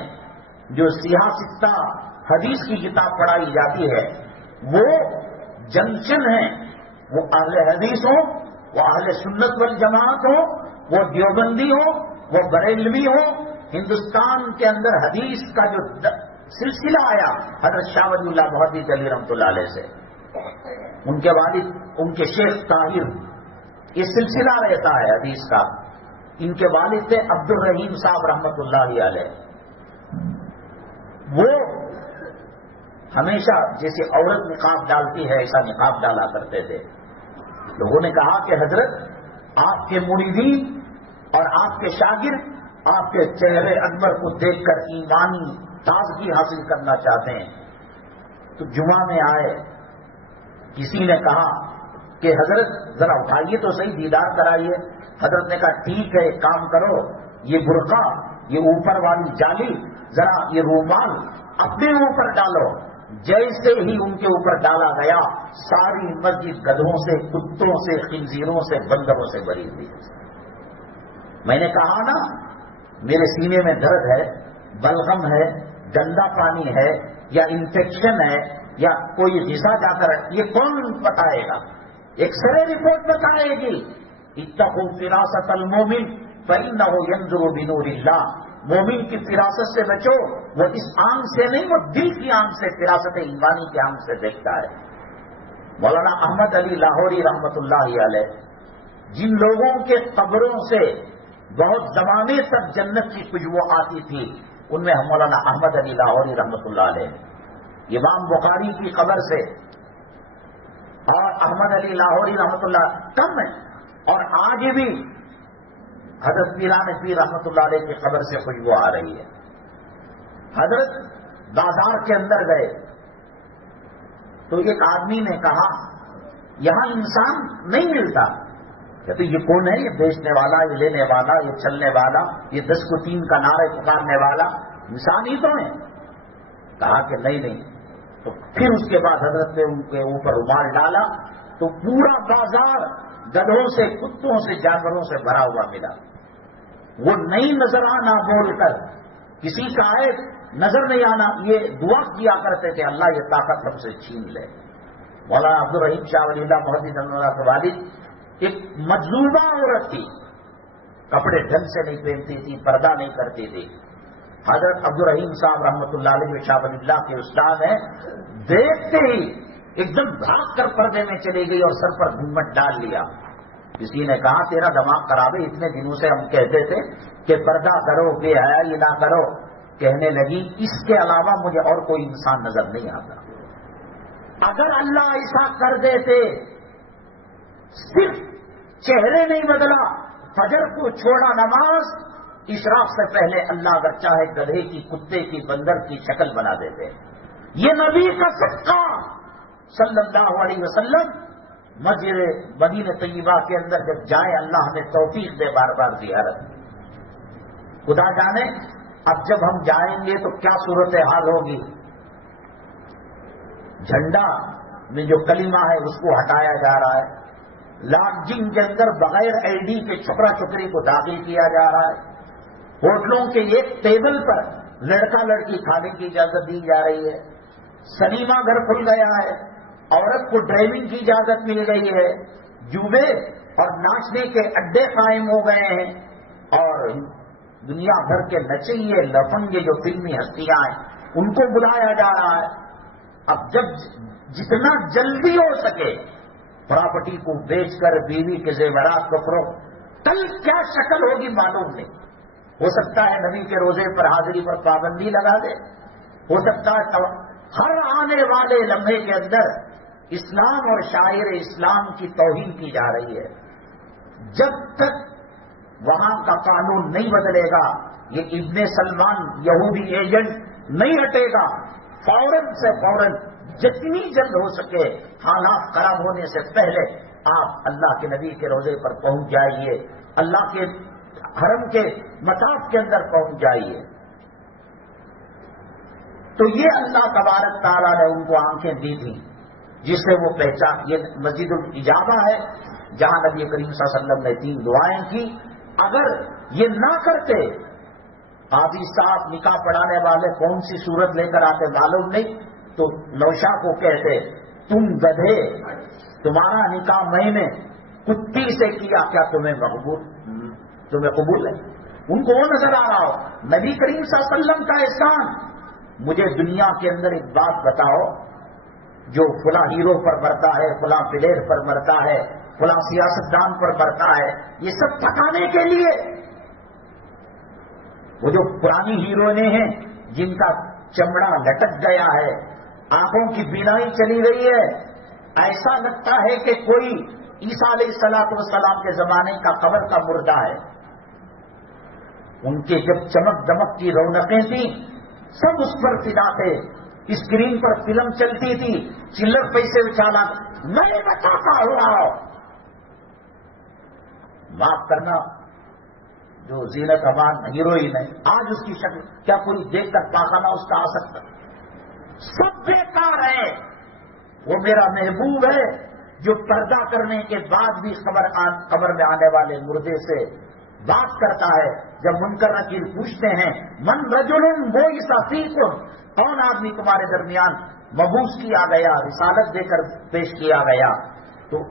جو سیاستہ حدیث کی کتاب پڑھائی جاتی ہے وہ جنکشن ہیں، وہ اہل حدیث ہوں، وہ اہل سنت والجماعت ہوں، وہ دیوبندی ہوں، وہ بریلوی ہوں، ہندوستان کے اندر حدیث کا جو سلسلہ آیا حضرت شاہ ولی اللہ محدث دہلوی رحمۃ اللہ علیہ سے، ان کے والد ان کے شیخ طاہر، یہ سلسلہ رہتا ہے حدیث کا۔ ان کے والد تھے عبد الرحیم صاحب رحمت اللہ علیہ، وہ ہمیشہ جیسے عورت نقاب ڈالتی ہے ایسا نقاب ڈالا کرتے تھے۔ لوگوں نے کہا کہ حضرت آپ کے مریدین اور آپ کے شاگرد آپ کے چہرے انور کو دیکھ کر ایمانی تازگی حاصل کرنا چاہتے ہیں، تو جمعہ میں آئے، کسی نے کہا کہ حضرت ذرا اٹھائیے تو صحیح، دیدار کرائیے۔ حضرت نے کہا ٹھیک ہے، ایک کام کرو، یہ برقع، یہ اوپر والی جالی، ذرا یہ رومال اپنے اوپر ڈالو۔ جیسے ہی ان کے اوپر ڈالا گیا ساری مسجد گدھوں سے، کتوں سے، خنزیروں سے، بندروں سے بھری ہوئی۔ میں نے کہا نا میرے سینے میں درد ہے، بلغم ہے، گندا پانی ہے، یا انفیکشن ہے، یا کوئی غذا جا کر، یہ کون بتائے گا؟ ایکس رے رپورٹ بتائے گی۔ اتقوا فراست المومن فإنه ينظر بنور اللہ، مومن کی فراست سے بچو، وہ اس آنکھ سے نہیں، وہ دل کی آنکھ سے، فراست ایمانی کی آنکھ سے دیکھتا ہے۔ مولانا احمد علی لاہوری رحمت اللہ علیہ، جن لوگوں کے قبروں سے بہت زمانے تک جنت کی خوشبو آتی تھی، ان میں مولانا احمد علی لاہوری رحمت اللہ علیہ، امام بخاری کی قبر سے اور احمد علی لاہوری رحمت اللہ کم ہے، اور آج بھی حضرت پیران پیر رحمت اللہ علیہ کی قبر سے خوشبو آ رہی ہے۔ حضرت بازار کے اندر گئے تو ایک آدمی نے کہا یہاں انسان نہیں ملتا، کہتے یہ کون ہے؟ یہ بیچنے والا، یہ لینے والا، یہ چلنے والا، یہ 10 کو 3 کا نعرہ پکارنے والا انسان ہی تو ہے۔ کہا کہ نہیں۔ تو پھر اس کے بعد حضرت نے ان کے اوپر رومال ڈالا تو پورا بازار گدھوں سے، کتوں سے، جانوروں سے بھرا ہوا ملا۔ وہ نہیں نظر آنا بول کر، کسی کا ہے نظر نہیں آنا، یہ دعا کیا کرتے تھے اللہ یہ طاقت ہم سے چھین لے۔ مولانا عبد الرحیم شاہ ولی اللہ محدث اللہ کے والد ایک مجذوبہ عورت تھی، کپڑے ڈھنگ سے نہیں پہنتی تھی، پردہ نہیں کرتی تھی۔ حضرت عبد الرحیم صاحب رحمۃ اللہ علیہ شاہ ولی اللہ کے استاد ہیں، دیکھتے ہی ایک دم بھاگ کر پردے میں چلی گئی اور سر پر گھونگھٹ ڈال لیا۔ کسی نے کہا تیرا دماغ خراب ہے، اتنے دنوں سے ہم کہتے تھے کہ پردہ کرو، بے حیائی نہ کرو۔ کہنے لگی اس کے علاوہ مجھے اور کوئی انسان نظر نہیں آتا۔ اگر اللہ ایسا کر دیتے، صرف چہرے نہیں بدلا، فجر کو چھوڑا نماز، اشراق سے پہلے اللہ اگر چاہے گدھے کی، کتے کی، بندر کی شکل بنا دیتے۔ یہ نبی کا صدقہ صلی اللہ علیہ وسلم مسجد مدینہ طیبہ کے اندر جب جائے، اللہ ہمیں توفیق دے بار بار زیارت۔ خدا جانے اب جب ہم جائیں گے تو کیا صورتحال ہوگی۔ جھنڈا میں جو کلمہ ہے اس کو ہٹایا جا رہا ہے، لاڈجنگ کے اندر بغیر آئی ڈی کے چھکرا چھکری کو داخل کیا جا رہا ہے، ہوٹلوں کے ایک ٹیبل پر لڑکا لڑکی کھانے کی اجازت دی جا رہی ہے، سنیما گھر کھل گیا ہے، عورت کو ڈرائیونگ کی اجازت مل گئی ہے، جوبے اور ناچنے کے اڈے قائم ہو گئے ہیں، اور دنیا بھر کے نچیے لفنگے جو فلمی ہستیاں ہیں ان کو بلایا جا رہا ہے۔ اب جب جتنا جلدی ہو سکے پراپرٹی کو بیچ کر بیوی کے زیورات کو فروخت، کل کیا شکل ہوگی معلوم نہیں۔ ہو سکتا ہے نبی کے روزے پر حاضری پر پابندی لگا دے، ہو سکتا ہے ہر آنے والے لمحے کے اندر اسلام اور شاعر اسلام کی توہین کی جا رہی ہے۔ جب تک وہاں کا قانون نہیں بدلے گا، یہ ابن سلمان یہودی ایجنٹ نہیں ہٹے گا، فوراً سے فوراً جتنی جلد ہو سکے حالات خراب ہونے سے پہلے آپ اللہ کے نبی کے روزے پر پہنچ جائیے، اللہ کے حرم کے مطاف کے اندر پہنچ جائیے۔ تو یہ اللہ تبارک تعالیٰ نے ان کو آنکھیں دی تھیں جس سے وہ پہچان۔ یہ مسجد الاجابہ ہے جہاں نبی کریم صلی اللہ علیہ وسلم نے 3 دعائیں کی۔ اگر یہ نہ کرتے، قاضی صاحب نکاح پڑھانے والے کون سی صورت لے کر آتے معلوم نہیں، تو نوشا کو کہتے تم گدھے، تمہارا نکاح میں نے کتی سے کیا، کیا تمہیں قبول ہے؟ ان کو وہ نظر آ رہا ہو نبی کریم صلی اللہ علیہ وسلم کا احسان۔ مجھے دنیا کے اندر ایک بات بتاؤ، جو فلاں ہیرو پر مرتا ہے، فلاں پلیئر پر مرتا ہے، فلاں سیاستدان پر مرتا ہے، یہ سب تھکانے کے لیے۔ وہ جو پرانی ہیروئنیں ہیں جن کا چمڑا لٹک گیا ہے، آنکھوں کی بینائی چلی گئی ہے، ایسا لگتا ہے کہ کوئی عیسیٰ علیہ السلام کے زمانے کا قبر کا مردہ ہے۔ ان کے جب چمک دمک کی رونقیں تھیں سب اس پر فدا تھے، اسکرین پر فلم چلتی تھی، چلر پیسے اچھالا، میں بتاتا ہوا معاف کرنا جو زینت امان ہیروئن ہے، آج اس کی شکل کیا کوئی دیکھ کر پاخانہ اس کا آ سکتا؟ سب بیکار ہے۔ وہ میرا محبوب ہے جو پردہ کرنے کے بعد بھی قبر میں آنے والے مردے سے بات کرتا ہے۔ جب منکر نکیر پوچھتے ہیں من رجل بوئس فیکم، کون آدمی تمہارے درمیان مبعوث کیا گیا، رسالت دے کر پیش کیا گیا، تو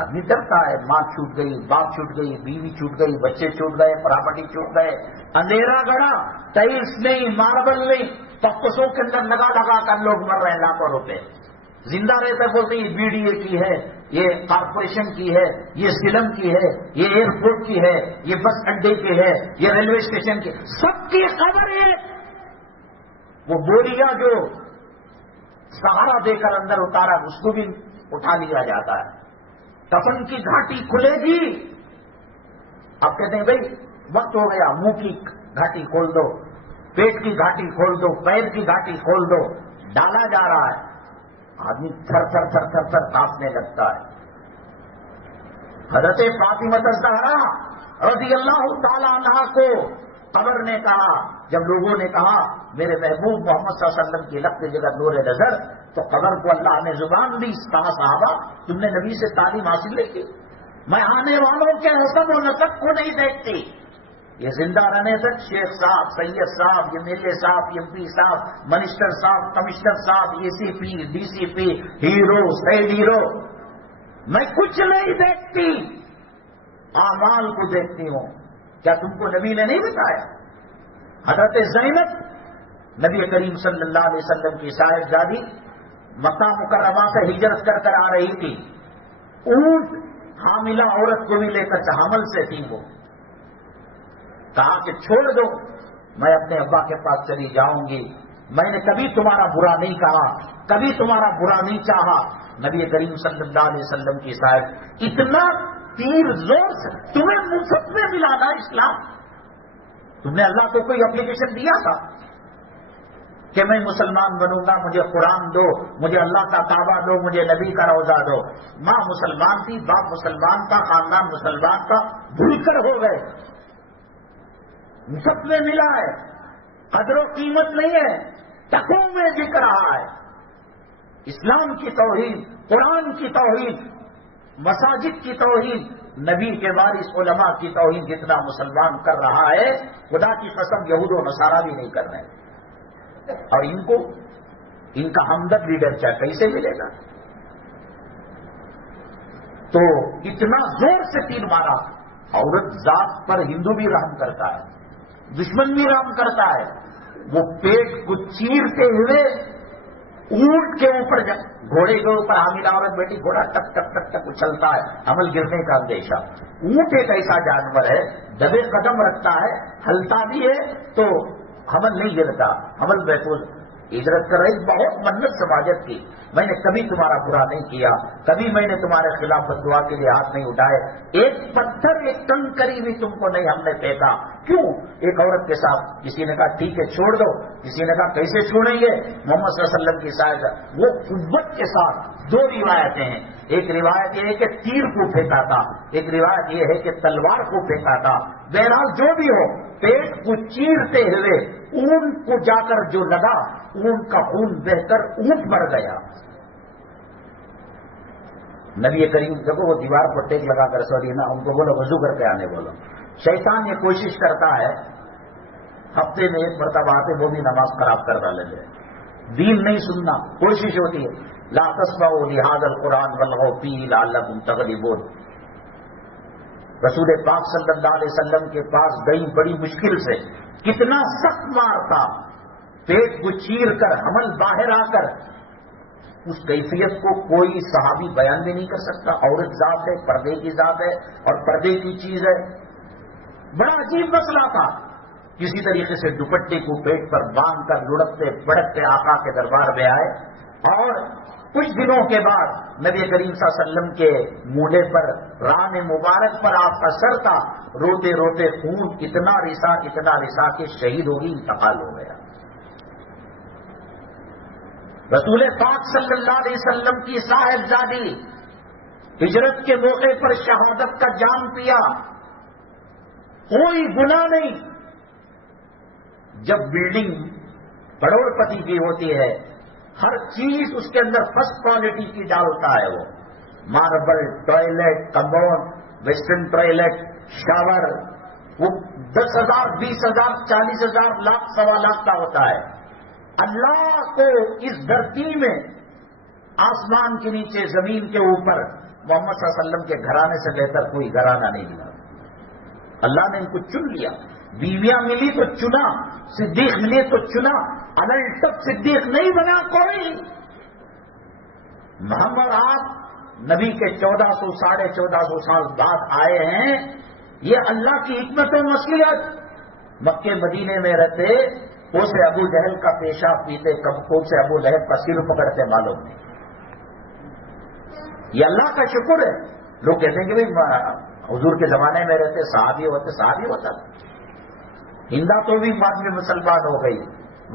آدمی ڈرتا ہے، ماں چھوٹ گئی، باپ چھوٹ گئی، بیوی چھوٹ گئی، بچے چھوٹ گئے، پراپرٹی چھوٹ گئے، اندھیرا گڑا، ٹائلس نہیں، ماربل نہیں، پکسوں کے اندر لگا لگا کر لوگ مر رہے ہیں لاکھوں روپے۔ زندہ رہتے بولتے یہ بی ڈی اے کی ہے، یہ کارپوریشن کی ہے، یہ سلم کی ہے، یہ ایئرپورٹ کی ہے، یہ بس اڈے کی ہے، یہ ریلوے اسٹیشن کی، سب کی خبر ہے۔ وہ بوریا جو سہارا دے کر اندر اتارا اس کو بھی اٹھا لیا جاتا ہے۔ کفن کی گھاٹی کھلے گی، اب کہتے ہیں بھائی وقت ہو گیا، منہ کی گھاٹی کھول دو، پیٹ کی گھاٹی کھول دو، پیر کی گھاٹی کھول دو، ڈالا جا رہا ہے۔ آدمی تھر تھر تھر تھر تھر کانپنے لگتا ہے۔ حضرت فاطمہ الزہرا رضی اللہ تعالی عنہا کو قبر نے کہا، جب لوگوں نے کہا میرے محبوب محمد صلی اللہ علیہ وسلم کی لقب جگہ نور نظر، تو قبر کو اللہ نے زبان دی، کہا صحابہ تم نے نبی سے تعلیم حاصل نہیں کی؟ میں آنے والوں کے حسب و نسب کو نہیں دیکھتی، یہ زندہ رہنے تک شیخ صاحب، سید صاحب، یہ میلے صاحب، ایم پی صاحب، منسٹر صاحب، کمشنر صاحب، اے سی پی، ڈی سی پی، ہیرو، سیڈ ہیرو، میں کچھ نہیں دیکھتی، اعمال کو دیکھتی ہوں۔ کیا تم کو نبی نے نہیں بتایا؟ حضرت زینب نبی کریم صلی اللہ علیہ وسلم کی صاحبزادی مکہ مکرمہ سے ہجرت کر کر آ رہی تھی، اونٹ حاملہ عورت کو بھی لے کر حمل سے تھی، وہ کہا کہ چھوڑ دو، میں اپنے ابا کے پاس چلی جاؤں گی، میں نے کبھی تمہارا برا نہیں کہا، کبھی تمہارا برا نہیں چاہا۔ نبی کریم صلی اللہ علیہ وسلم کی صاحب اتنا تیر زور سے تمہیں مفت میں ملا نا اسلام؟ تم نے اللہ کو کوئی اپلیکیشن دیا تھا کہ میں مسلمان بنوں گا، مجھے قرآن دو، مجھے اللہ کا کعبہ دو، مجھے نبی کا روضہ دو؟ ماں مسلمان تھی، باپ مسلمان تھا، خاندان مسلمان تھا، بھول کر ہو گئے۔ مفت میں ملا ہے، قدر و قیمت نہیں ہے، ٹکوں میں بک رہا ہے۔ اسلام کی توہین، قرآن کی توہین، مساجد کی توہین، نبی کے وارث علماء کی توہین جتنا مسلمان کر رہا ہے، خدا کی قسم یہود و نصارہ بھی نہیں کر رہے ہیں۔ اور ان کا ہمدرد لیڈر کیا کیسے ملے گا؟ تو اتنا زور سے تیر مارا۔ عورت ذات پر ہندو بھی رحم کرتا ہے، دشمن بھی رحم کرتا ہے۔ وہ پیٹ کو چیرتے ہوئے اونٹ کے اوپر گھوڑے کے اوپر حاملہ عورت بیٹی، گھوڑا ٹک ٹک ٹک ٹک اچھلتا ہے، حمل گرنے کا اندیشہ۔ اونٹ ایک ایسا جانور ہے، دبے قدم رکھتا ہے، ہلتا بھی ہے تو حمل نہیں گرتا، حمل محفوظ۔ ہجرت کر رہی، بہت منت سماجت کی، میں نے کبھی تمہارا برا نہیں کیا، کبھی میں نے تمہارے خلاف بددعا کے لیے ہاتھ نہیں اٹھائے، ایک پتھر ایک کنکری بھی تم کو نہیں ہم نے پھینکا۔ کیوں؟ ایک عورت کے ساتھ کسی نے کہا ٹھیک ہے چھوڑ دو، کسی نے کہا کیسے چھوڑیں گے؟ محمد صلی اللہ علیہ وسلم کی سائز وہ قوت کے ساتھ۔ دو روایتیں ہیں، ایک روایت یہ ہے کہ تیر کو پھینکا تھا، ایک روایت یہ ہے کہ تلوار کو پھینکا تھا۔ بہرحال جو بھی ہو، پیٹ کو چیرتے ہوئے اونٹ کو جا کر جو لگا، اونٹ کا خون بہ کر اونٹ مر گیا۔ نبی کریم دیکھو وہ دیوار پر ٹیک لگا کر سوری نا، ان کو بولو وضو کر کے آنے بولو۔ شیطان یہ کوشش کرتا ہے ہفتے میں ایک مرتبہ آتے وہ بھی نماز خراب کر ڈالے گے، دین نہیں سننا کوشش ہوتی ہے۔ لا تسمعوا لهذا القرآن والغوا فيه لعلكم تغلبون۔ رسول پاک صلی اللہ علیہ وسلم کے پاس گئی بڑی مشکل سے، کتنا سخت مار تھا، پیٹ کو چیر کر حمل باہر آ کر، اس کیفیت کو کوئی صحابی بیان بھی نہیں کر سکتا۔ عورت ذات ہے، پردے کی ذات ہے اور پردے کی چیز ہے، بڑا عجیب مسئلہ تھا۔ کسی طریقے سے دوپٹے کو پیٹ پر باندھ کر لڑکتے بڑکتے آقا کے دربار میں آئے، اور کچھ دنوں کے بعد نبی کریم صلی اللہ علیہ وسلم کے مونڈے پر، ران مبارک پر آپ کا سر تھا، روتے روتے خون اتنا رسا کہ شہید ہوگی، انتقال ہو گیا۔ رسول پاک صلی اللہ علیہ وسلم کی صاحبزادی ہجرت کے موقع پر شہادت کا جام پیا، کوئی گناہ نہیں۔ جب بلڈنگ کروڑ پتی کی ہوتی ہے، ہر چیز اس کے اندر فرسٹ کوالٹی کی ڈالتا ہے، وہ marble, toilet, compound, western toilet, shower, وہ 10,000 20,000 40,000 لاکھ 1.25 لاکھ کا ہوتا ہے۔ اللہ کو اس دھرتی میں، آسمان کے نیچے، زمین کے اوپر، محمد صلی اللہ علیہ وسلم کے گھرانے سے بہتر کوئی گھرانہ نہیں ملا۔ اللہ نے ان کو چن لیا، بیویاں ملی تو چنا، صدیق ملے تو چنا، الٹپ صدیق نہیں بنا کوئی۔ محمد آپ نبی کے 1400 ساڑھے 1400 سال بعد آئے ہیں، یہ اللہ کی حکمت و مصلحت۔ مکے مدینے میں رہتے، وہ سے ابو جہل کا پیشاب پیتے، کب سے ابو لہب کا سر پکڑتے معلوم نہیں۔ یہ اللہ کا شکر ہے۔ لوگ کہتے ہیں کہ بھائی حضور کے زمانے میں رہتے صحابی ہوتا، ہندا تو بھی بعد میں مسلمان ہو گئی،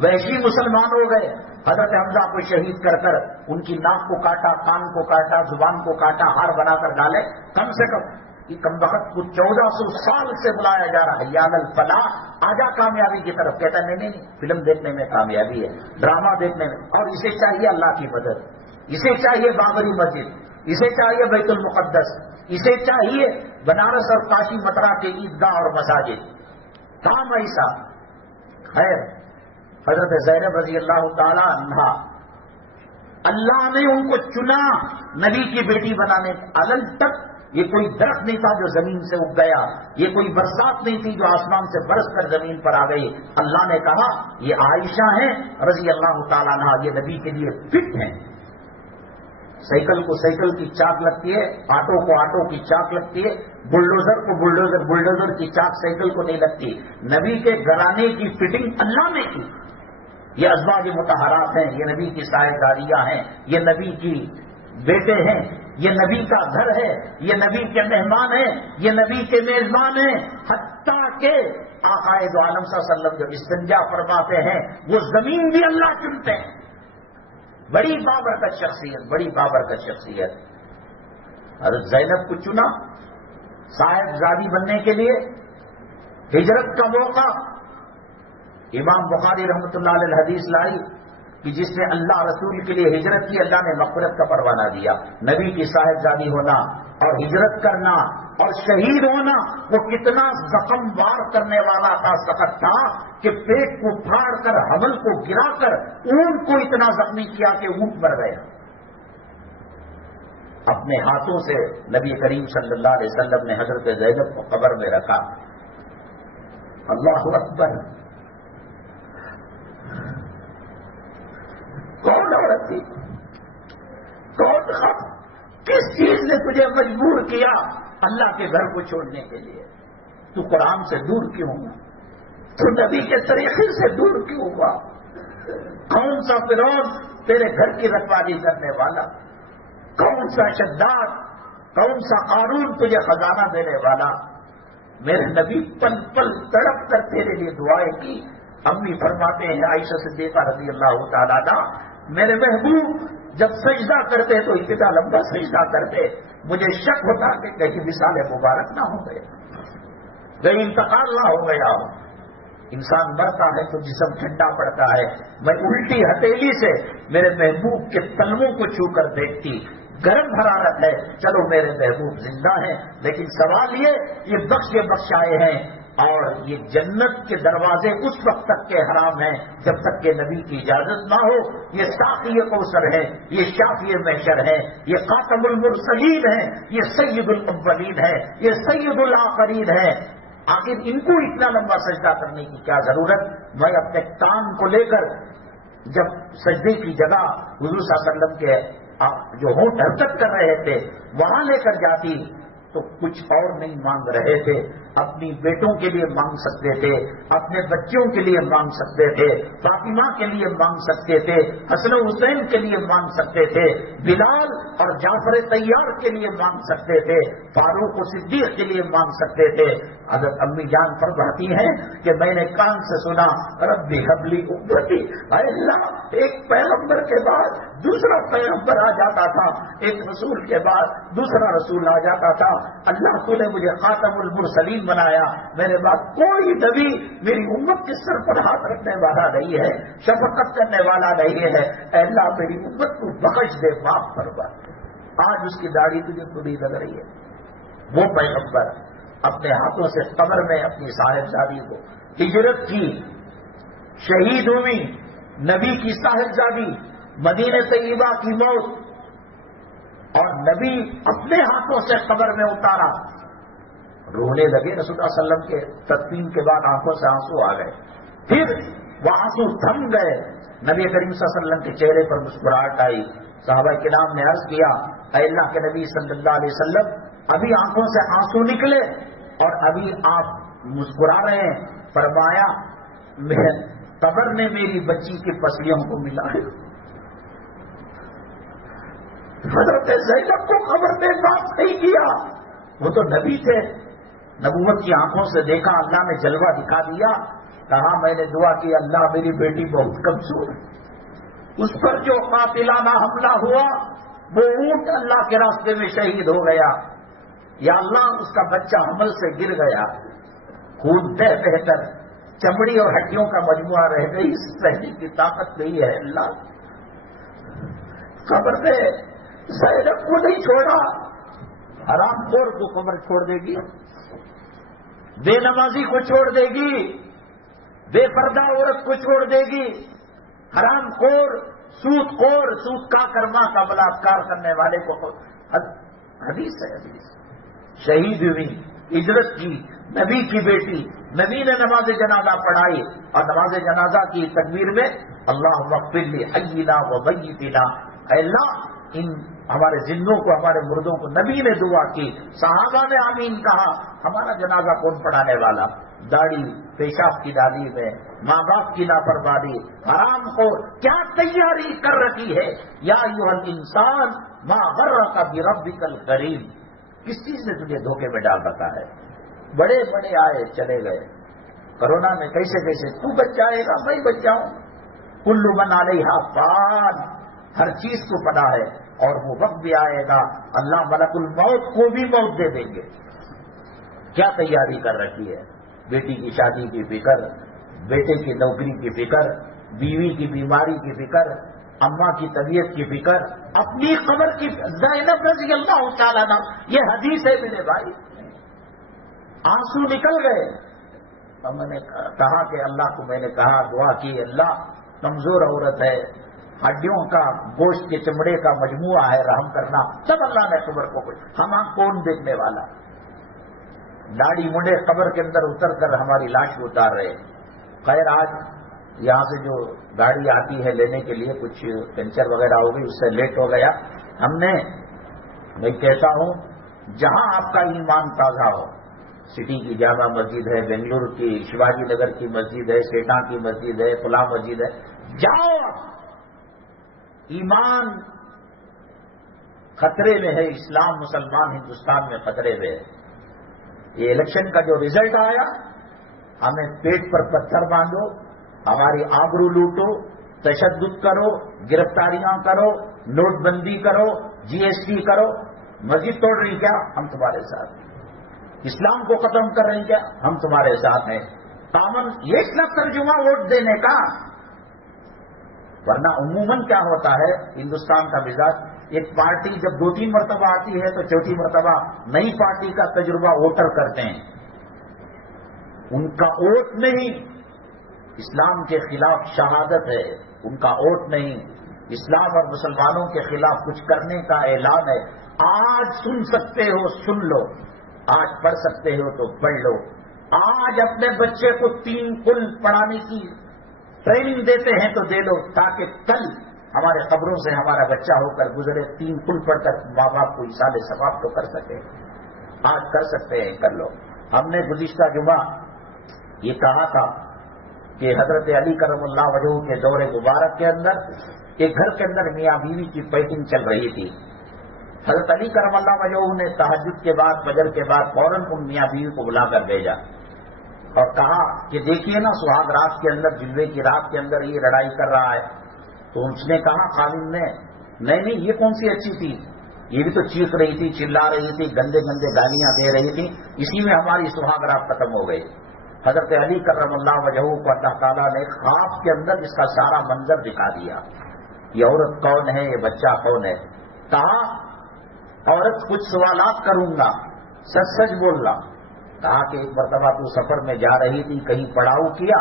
وحشی مسلمان ہو گئے۔ حضرت حمزہ کو شہید کر کر ان کی ناک کو کاٹا، کان کو کاٹا، زبان کو کاٹا، ہار بنا کر ڈالے۔ کم سے کم یہ کم وقت کو 1400 سال سے بلایا جا رہا ہے، یا الفلاح، آجا کامیابی کی طرف۔ کہتا ہے نہیں، فلم دیکھنے میں کامیابی ہے، ڈرامہ دیکھنے میں، اور اسے چاہیے اللہ کی مدد، اسے چاہیے بابری مسجد، اسے چاہیے بیت المقدس، اسے چاہیے بنارس اور کاشی متھرا کے عیدگاہ اور مساجد، کام ایسا۔ خیر، حضرت زینب رضی اللہ تعالی عنہا، اللہ نے ان کو چنا نبی کی بیٹی بنانے۔ علل تک یہ کوئی درخت نہیں تھا جو زمین سے اگ گیا، یہ کوئی برسات نہیں تھی جو آسمان سے برس کر زمین پر آ گئی۔ اللہ نے کہا یہ عائشہ ہیں رضی اللہ تعالیٰ عنہا، یہ نبی کے لیے فٹ ہیں۔ سائیکل کو سائیکل کی چاک لگتی ہے، آٹو کو آٹو کی چاک لگتی ہے، بلڈوزر کو بلڈوزر کی چاک سائیکل کو نہیں لگتی۔ نبی کے گھرانے کی فٹنگ اللہ نے کی۔ یہ ازواج مطہرات ہیں، یہ نبی کی صاحبزادیاں ہیں، یہ نبی کی بیٹے ہیں، یہ نبی کا گھر ہے، یہ نبی کے مہمان ہیں، یہ نبی کے میزبان ہیں، حتیٰ کہ آقا دو عالم صلی اللہ علیہ وسلم جب استنجا فرماتے ہیں وہ زمین بھی اللہ چنتے ہیں. بڑی بابرکت شخصیت، بڑی بابرکت شخصیت. حضرت زینب کو چنا صاحبزادی بننے کے لیے. ہجرت کا موقع امام بخاری رحمۃ اللہ علیہ حدیث لائی کہ جس نے اللہ رسول کے لیے ہجرت کی اللہ نے مغفرت کا پروانہ دیا. نبی کی صاحبزادی ہونا اور ہجرت کرنا اور شہید ہونا وہ کتنا زخم وار کرنے والا تھا، سخت تھا کہ پیٹ کو پھاڑ کر حمل کو گرا کر اونٹ کو اتنا زخمی کیا کہ اونٹ مر گیا. اپنے ہاتھوں سے نبی کریم صلی اللہ علیہ وسلم نے حضرت زینب کو قبر میں رکھا. اللہ اکبر. کون عورت تھی؟ کون خط؟ کس چیز نے تجھے مجبور کیا اللہ کے گھر کو چھوڑنے کے لیے؟ تو قرآن سے دور کیوں ہوا؟ تو نبی کے طریقے سے دور کیوں ہوا؟ کون سا فرعون تیرے گھر کی رکھوالی کرنے والا؟ کون سا شداد، کون سا قارون تجھے خزانہ دینے والا؟ میرے نبی پل پل تڑپ کر تیرے لیے دعائیں کی. امی فرماتے ہیں عائشہ صدیقہ رضی اللہ تعالیٰ عنہ، میرے محبوب جب سجدہ کرتے تو اتنا لمبا سجدہ کرتے، مجھے شک ہوتا کہ کہیں وصال مبارک نہ ہو گئے، کہیں انتقال نہ ہو گیا ہو. انسان مرتا ہے تو جسم ٹھنڈا پڑتا ہے. میں الٹی ہتھیلی سے میرے محبوب کے تلووں کو چھو کر دیکھتی، گرم حرارت ہے، چلو میرے محبوب زندہ ہیں. لیکن سوال یہ بخشائے ہیں اور یہ جنت کے دروازے اس وقت تک کے حرام ہیں جب تک کہ نبی کی اجازت نہ ہو. یہ ساقی کوثر ہے، یہ شافی محشر ہے، یہ خاتم المرسلین ہے، یہ سید الاولین ہے، یہ سید الآخرین ہے. آخر ان کو اتنا لمبا سجدہ کرنے کی کیا ضرورت؟ میں اپنے کام کو لے کر جب سجدے کی جگہ حضور صلی اللہ علیہ وسلم کے جو ہونٹ حرکت کر رہے تھے وہاں لے کر جاتی تو کچھ اور نہیں مانگ رہے تھے. اپنی بیٹوں کے لیے مانگ سکتے تھے، اپنے بچوں کے لیے مانگ سکتے تھے، فاطمہ کے لیے مانگ سکتے تھے، حسن حسین کے لیے مانگ سکتے تھے، بلال اور جعفر طیار کے لیے مانگ سکتے تھے، فاروق و صدیق کے لیے مانگ سکتے تھے. حضرت امی جان فرماتی ہیں کہ میں نے کان سے سنا ربی حبلی امتی، اے اللہ ایک پیغمبر کے بعد دوسرا پیغمبر آ جاتا تھا، ایک رسول کے بعد دوسرا رسول آ جاتا تھا. اللہ تو نے مجھے خاتم المرسلین بنایا، میرے بعد کوئی نبی میری امت کے سر پر ہاتھ رکھنے والا نہیں ہے، شفقت کرنے والا نہیں ہے. اے اللہ میری امت کو بخش دے، معاف فرما. آج اس کی داڑھی تجھے بری لگ رہی ہے. وہ پیغمبر اپنے ہاتھوں سے قبر میں اپنی صاحبزادی کو ہجرت کی، شہید ہوئی، نبی کی صاحبزادی، مدینہ طیبہ کی موت، اور نبی اپنے ہاتھوں سے قبر میں اتارا. رونے لگے رسول اللہ صلی اللہ علیہ وسلم کے تدفین کے بعد آنکھوں سے آنسو آ گئے. پھر وہ آنسو تھم گئے. نبی کریم صلی اللہ علیہ وسلم کے چہرے پر مسکراہٹ آئی. صحابہ کرام نے عرض کیا اے اللہ کے نبی صلی اللہ علیہ وسلم ابھی آنکھوں سے آنسو نکلے اور ابھی آپ مسکرا رہے ہیں. فرمایا قبر نے میری بچی کی پسلیوں کو ملا ہے. حضرت زینب کو قبر نے معاف نہیں کیا. وہ تو نبی تھے، نبوت کی آنکھوں سے دیکھا، اللہ نے جلوہ دکھا دیا. کہا میں نے دعا کی اللہ میری بیٹی بہت کمزور ہے، اس پر جو قاتلانہ حملہ ہوا وہ اونٹ اللہ کے راستے میں شہید ہو گیا. یا اللہ اس کا بچہ حمل سے گر گیا، خون بہ بہ کر چمڑی اور ہڈیوں کا مجموعہ رہ گئی، سہنے کی طاقت نہیں ہے. اللہ قبر نے زینب کو نہیں چھوڑا. حرام خور کو قبر چھوڑ دے گی، بے نمازی کو چھوڑ دے گی، بے پردہ عورت کو چھوڑ دے گی، حرام خور، سود خور، سود کا کرما کا بلاತ್ಕಾರ کرنے والے کو. حدیث ہے، حدیث. شہید ہوئی، ہجرت کی، نبی کی بیٹی، نبی نے نماز جنازہ پڑھائی اور نماز جنازہ کی تکبیر میں اللہم اغفر لی حینا و میتنا، اے اللہ ان ہمارے زندوں کو، ہمارے مردوں کو. نبی نے دعا کی، صحابہ نے آمین کہا. ہمارا جنازہ کون پڑھانے والا؟ داڑھی پیشاب کی نالی میں، ماں باپ کی لاپرواہی، حرام خور، کیا تیاری کر رکھی ہے؟ یا ایھا الانسان ما غرک بربک الکریم، کس چیز نے تجھے دھوکے میں ڈال رکھا ہے؟ بڑے بڑے آئے چلے گئے، کرونا میں کیسے کیسے تو بچ جائے گا، میں بچ جاؤں، کل من علیہا فان، ہر چیز کو پڑا ہے، اور وہ وقت بھی آئے گا اللہ ملک الموت کو بھی موت دے دیں گے۔ کیا تیاری کر رکھی ہے؟ بیٹی کی شادی کی فکر، بیٹے کی نوکری کی فکر، بیوی کی بیماری کی فکر، اماں کی طبیعت کی فکر، اپنی قبر کی، زینب رضی اللہ تعالیٰ عنہ، یہ حدیث ہے میرے بھائی، آنسو نکل گئے۔ تو میں نے کہا کہ اللہ کو میں نے کہا، دعا کی، اللہ کمزور عورت ہے، ہڈیوں کا، گوشت کے چمڑے کا مجموعہ ہے، رحم کرنا۔ سب اللہ نے قبر کو کچھ، ہم کون دیکھنے والا؟ داڑھی منڈے قبر کے اندر اتر کر ہماری لاش کو اتار رہے۔ خیر آج یہاں سے جو گاڑی آتی ہے لینے کے لیے، کچھ پنچر وغیرہ ہو گئی، اس سے لیٹ ہو گیا۔ ہم نے، میں کہتا ہوں، جہاں آپ کا ایمان تازہ ہو، سٹی کی جامع مسجد ہے، بنگلور کی شیواجی نگر کی مسجد ہے، سیٹا کی مسجد ہے، فلاں مسجد ہے، جاؤ، ایمان خطرے میں ہے، اسلام مسلمان ہندوستان میں خطرے میں ہے۔ یہ الیکشن کا جو رزلٹ آیا، ہمیں پیٹ پر پتھر باندھو، ہماری آبرو لوٹو، تشدد کرو، گرفتاریاں کرو، نوٹ بندی کرو، جی ایس ٹی کرو، مسجد توڑ رہی کیا؟ ہم تمہارے ساتھ ہیں۔ اسلام کو ختم کر رہے ہیں کیا؟ ہم تمہارے ساتھ ہیں۔ تامن یہ اس کا ترجمہ ووٹ دینے کا، ورنہ عموماً کیا ہوتا ہے ہندوستان کا مزاج، ایک پارٹی جب 2-3 مرتبہ آتی ہے تو چوتھی مرتبہ نئی پارٹی کا تجربہ ووٹر کرتے ہیں، ان کا ووٹ نہیں، اسلام کے خلاف شہادت ہے، ان کا ووٹ نہیں، اسلام اور مسلمانوں کے خلاف کچھ کرنے کا اعلان ہے۔ آج سن سکتے ہو سن لو، آج پڑھ سکتے ہو تو پڑھ لو، آج اپنے بچے کو 3 کل پڑھانے کی ٹریننگ دیتے ہیں تو دے لو، تاکہ کل ہمارے قبروں سے ہمارا بچہ ہو کر گزرے، 3 کل پڑھ کر ماں باپ کو ایصال ثواب تو کر سکے۔ آج کر سکتے ہیں، کر لو۔ ہم نے گزشتہ جمعہ یہ کہا تھا کہ حضرت علی کرم اللہ وجہہ کے دور مبارک کے اندر ایک گھر کے اندر میاں بیوی کی فائٹنگ چل رہی تھی۔ حضرت علی کرم اللہ وجہہ نے تہجد کے بعد، فجر کے بعد فوراً ان میاں بیوی کو بلا کر بھیجا اور کہا کہ دیکھیے نا، سہاگ رات کے اندر، جلوے کی رات کے اندر یہ لڑائی کر رہا ہے۔ تو اس نے کہا خادم نے، نہیں یہ کون سی اچھی تھی، یہ بھی تو چیخ رہی تھی، چلا رہی تھی، گندے گندے گالیاں دے رہی تھی، اسی میں ہماری سہاگ رات ختم ہو گئی۔ حضرت علی کرم اللہ وجہہ کو اللہ تعالیٰ نے خواب کے اندر اس کا سارا منظر دکھا دیا، یہ عورت کون ہے، یہ بچہ کون ہے۔ کہا عورت کچھ سوالات کروں گا، سچ سچ بولنا۔ کہا کہ ایک مرتبہ تو سفر میں جا رہی تھی، کہیں پڑاؤ کیا،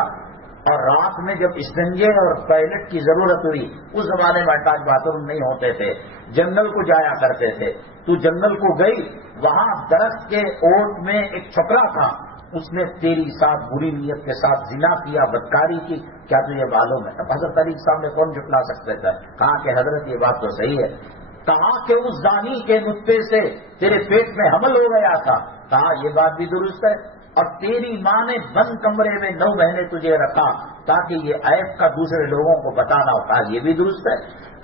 اور رات میں جب استنجے اور ٹوائلٹ کی ضرورت ہوئی، اس زمانے میں اٹیچ باتھ روم نہیں ہوتے تھے، جنگل کو جایا کرتے تھے، تو جنگل کو گئی، وہاں درخت کے اوٹ میں ایک چھپرا تھا، اس نے تیری ساتھ بری نیت کے ساتھ زنا کیا، بدکاری کی، کیا تجھے معلوم ہے؟ اب حضرت علی صاحب نے کون جھٹلا سکتے تھے؟ کہا کہ حضرت یہ بات تو صحیح ہے۔ کہا کہ اس زانی کے نطفے سے تیرے پیٹ میں حمل ہو گیا تھا۔ کہا یہ بات بھی درست ہے، اور تیری ماں نے بند کمرے میں 9 مہینے تجھے رکھا تاکہ یہ عیب کا دوسرے لوگوں کو بتانا ہو۔ کہا یہ بھی درست ہے۔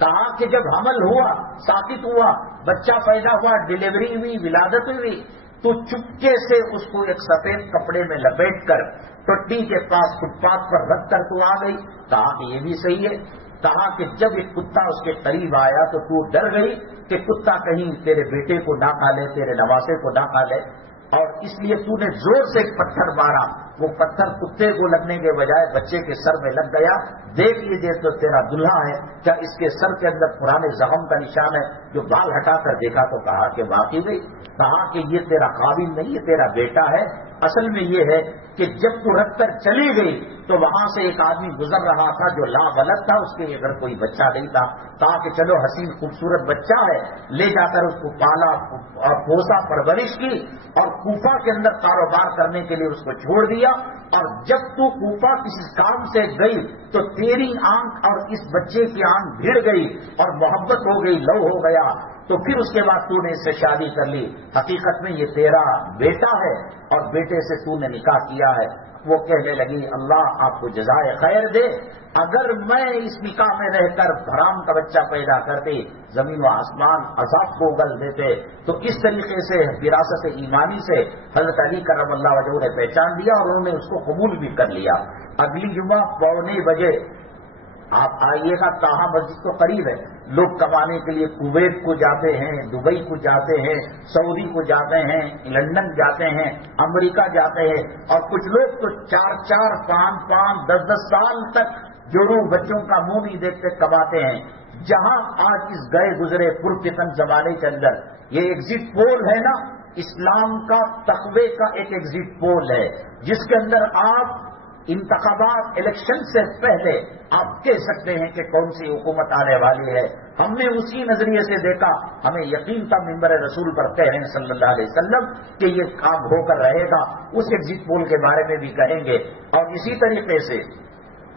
کہا کہ جب حمل ہوا، ساقط ہوا، بچہ پیدا ہوا، ڈلیوری ہوئی، ولادت ہوئی، تو چپکے سے اس کو ایک سفید کپڑے میں لپیٹ کر ٹٹی کے پاس فٹ پاتھ پر رکھ کر تو آ گئی۔ کہا کہ یہ بھی صحیح ہے۔ کہا کہ جب ایک کتا اس کے قریب آیا تو تو ڈر گئی کہ کتا کہیں تیرے بیٹے کو نہ کھا لے، تیرے نواسے کو نہ کھا لے، اور اس لیے تو نے زور سے ایک پتھر مارا، وہ پتھر کتے کو لگنے کے بجائے بچے کے سر میں لگ گیا۔ دیکھ لیجیے تو تیرا دلہا ہے، کیا اس کے سر کے اندر پرانے زخم کا نشان ہے؟ جو بال ہٹا کر دیکھا تو کہا کہ واقعی گئی۔ کہا کہ یہ تیرا قابل نہیں، یہ تیرا بیٹا ہے۔ اصل میں یہ ہے کہ جب تو رکھ کر چلی گئی تو وہاں سے ایک آدمی گزر رہا تھا جو لا ولد تھا، اس کے اگر کوئی بچہ نہیں تھا۔ کہا کہ چلو حسین خوبصورت بچہ ہے، لے جا کر اس کو پالا اور پوسا، پرورش کی، اور کوفہ کے اندر کاروبار کرنے کے لیے اس کو چھوڑ دیا۔ اور جب تو کوفہ کسی کام سے گئی تو تیری آنکھ اور اس بچے کی آنکھ بھیڑ گئی اور محبت ہو گئی، لو ہو گیا۔ تو پھر اس کے بعد تو نے اس سے شادی کر لی، حقیقت میں یہ تیرا بیٹا ہے اور بیٹے سے تو نے نکاح کیا ہے۔ وہ کہنے لگی اللہ آپ کو جزائے خیر دے، اگر میں اس نکاح میں رہ کر حرام کا بچہ پیدا کرتی زمین و آسمان عذاب کو اگل دیتے۔ تو اس طریقے سے وراثت ایمانی سے حضرت علی کرم اللہ وجہہ نے پہچان دیا اور انہوں نے اس کو قبول بھی کر لیا۔ اگلی جمعہ 9:15 بجے آپ آئیے گا، تاہا مسجد تو قریب ہے، لوگ کمانے کے لیے کویت کو جاتے ہیں، دبئی کو جاتے ہیں، سعودی کو جاتے ہیں، لندن جاتے ہیں، امریکہ جاتے ہیں، اور کچھ لوگ تو 4-4 5-5 10-10 سال تک جو لوگ بچوں کا منہ نہیں دیکھتے کماتے ہیں۔ جہاں آج اس گئے گزرے پرفتن زمانے کے اندر یہ ایگزٹ پول ہے نا، اسلام کا تقوی کا ایک ایگزٹ پول ہے، جس کے اندر آپ انتخابات الیکشن سے پہلے آپ کہہ سکتے ہیں کہ کون سی حکومت آنے والی ہے۔ ہم نے اسی نظریے سے دیکھا، ہمیں یقین تھا منبر رسول پر کہہ رہے ہیں صلی اللہ علیہ وسلم کہ یہ کام ہو کر رہے گا، اس ایگزٹ پول کے بارے میں بھی کہیں گے۔ اور اسی طریقے سے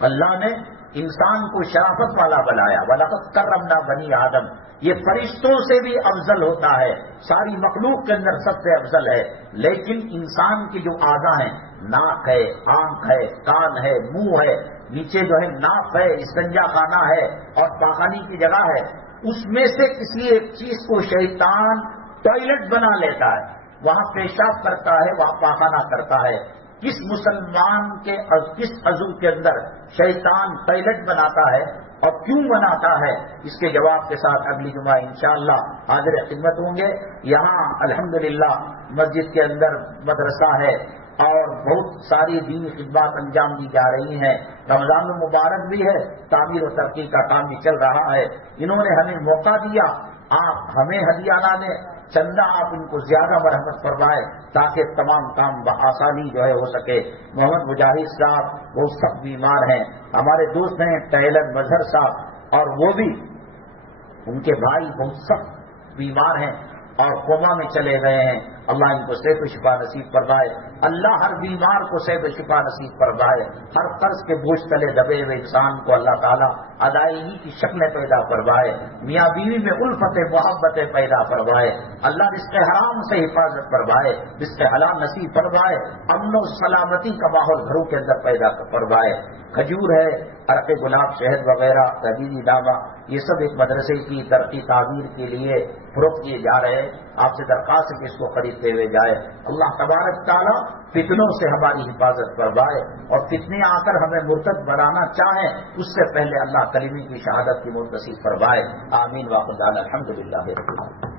اللہ نے انسان کو شرافت والا بنایا، وَلَقَدْ كَرَّمْنَا بَنِي آدم، یہ فرشتوں سے بھی افضل ہوتا ہے، ساری مخلوق کے اندر سب سے افضل ہے۔ لیکن انسان کی جو اعضاء ہیں، ناک ہے، آنکھ ہے، کان ہے، منہ ہے، نیچے جو ہے ناف ہے، استنجا خانہ ہے اور پاخانے کی جگہ ہے، اس میں سے کسی ایک چیز کو شیطان ٹوائلٹ بنا لیتا ہے، وہاں پیشاب کرتا ہے، وہاں پاخانہ کرتا ہے۔ کس مسلمان کے کس عضو کے اندر شیطان ٹوائلٹ بناتا ہے اور کیوں بناتا ہے، اس کے جواب کے ساتھ اگلی جمعہ انشاءاللہ حاضر خدمت ہوں گے۔ یہاں الحمدللہ مسجد کے اندر مدرسہ ہے اور بہت ساری دینی خدمات انجام دی جا رہی ہیں، رمضان المبارک بھی ہے، تعمیر و ترقی کا کام بھی چل رہا ہے۔ انہوں نے ہمیں موقع دیا، آپ ہمیں ہدیہ نہ دیں، چندہ آپ ان کو زیادہ مرحمت فرمائے تاکہ تمام کام بآسانی جو ہے ہو سکے۔ محمد مجاہد صاحب بہت سخت بیمار ہیں، ہمارے دوست ہیں ٹیلر مظہر صاحب، اور وہ بھی ان کے بھائی بہت سخت بیمار ہیں اور کوما میں چلے گئے ہیں۔ اللہ ان کو صحت و شفا نصیب فرمائے، اللہ ہر بیمار کو صحت و شفا نصیب فرمائے، ہر قرض کے بوجھ تلے دبے ہوئے انسان کو اللہ تعالیٰ ادائیگی کی شکلیں پیدا فرمائے، میاں بیوی میں الفت محبتیں پیدا فرمائے، اللہ رزق حرام سے حفاظت فرمائے، رزق حلال نصیب فرمائے، امن و سلامتی کا ماحول گھروں کے اندر پیدا فرمائے۔ کھجور ہے، عرق گلاب، شہد وغیرہ، تجدیدی ڈابا، یہ سب ایک مدرسے کی ترقی تعمیر کے لیے فروخت کیے جا رہے ہیں۔ آپ سے درخواست ہے کہ اس کو خریدتے ہوئے جائے۔ اللہ تبارک تعالیٰ فتنوں سے ہماری حفاظت فرمائے، اور فتنے آ کر ہمیں مرتد بنانا چاہیں اس سے پہلے اللہ کلمے کی شہادت کی موت نصیب فرمائے۔ آمین واخر دعوانا الحمدللہ رب العالمین۔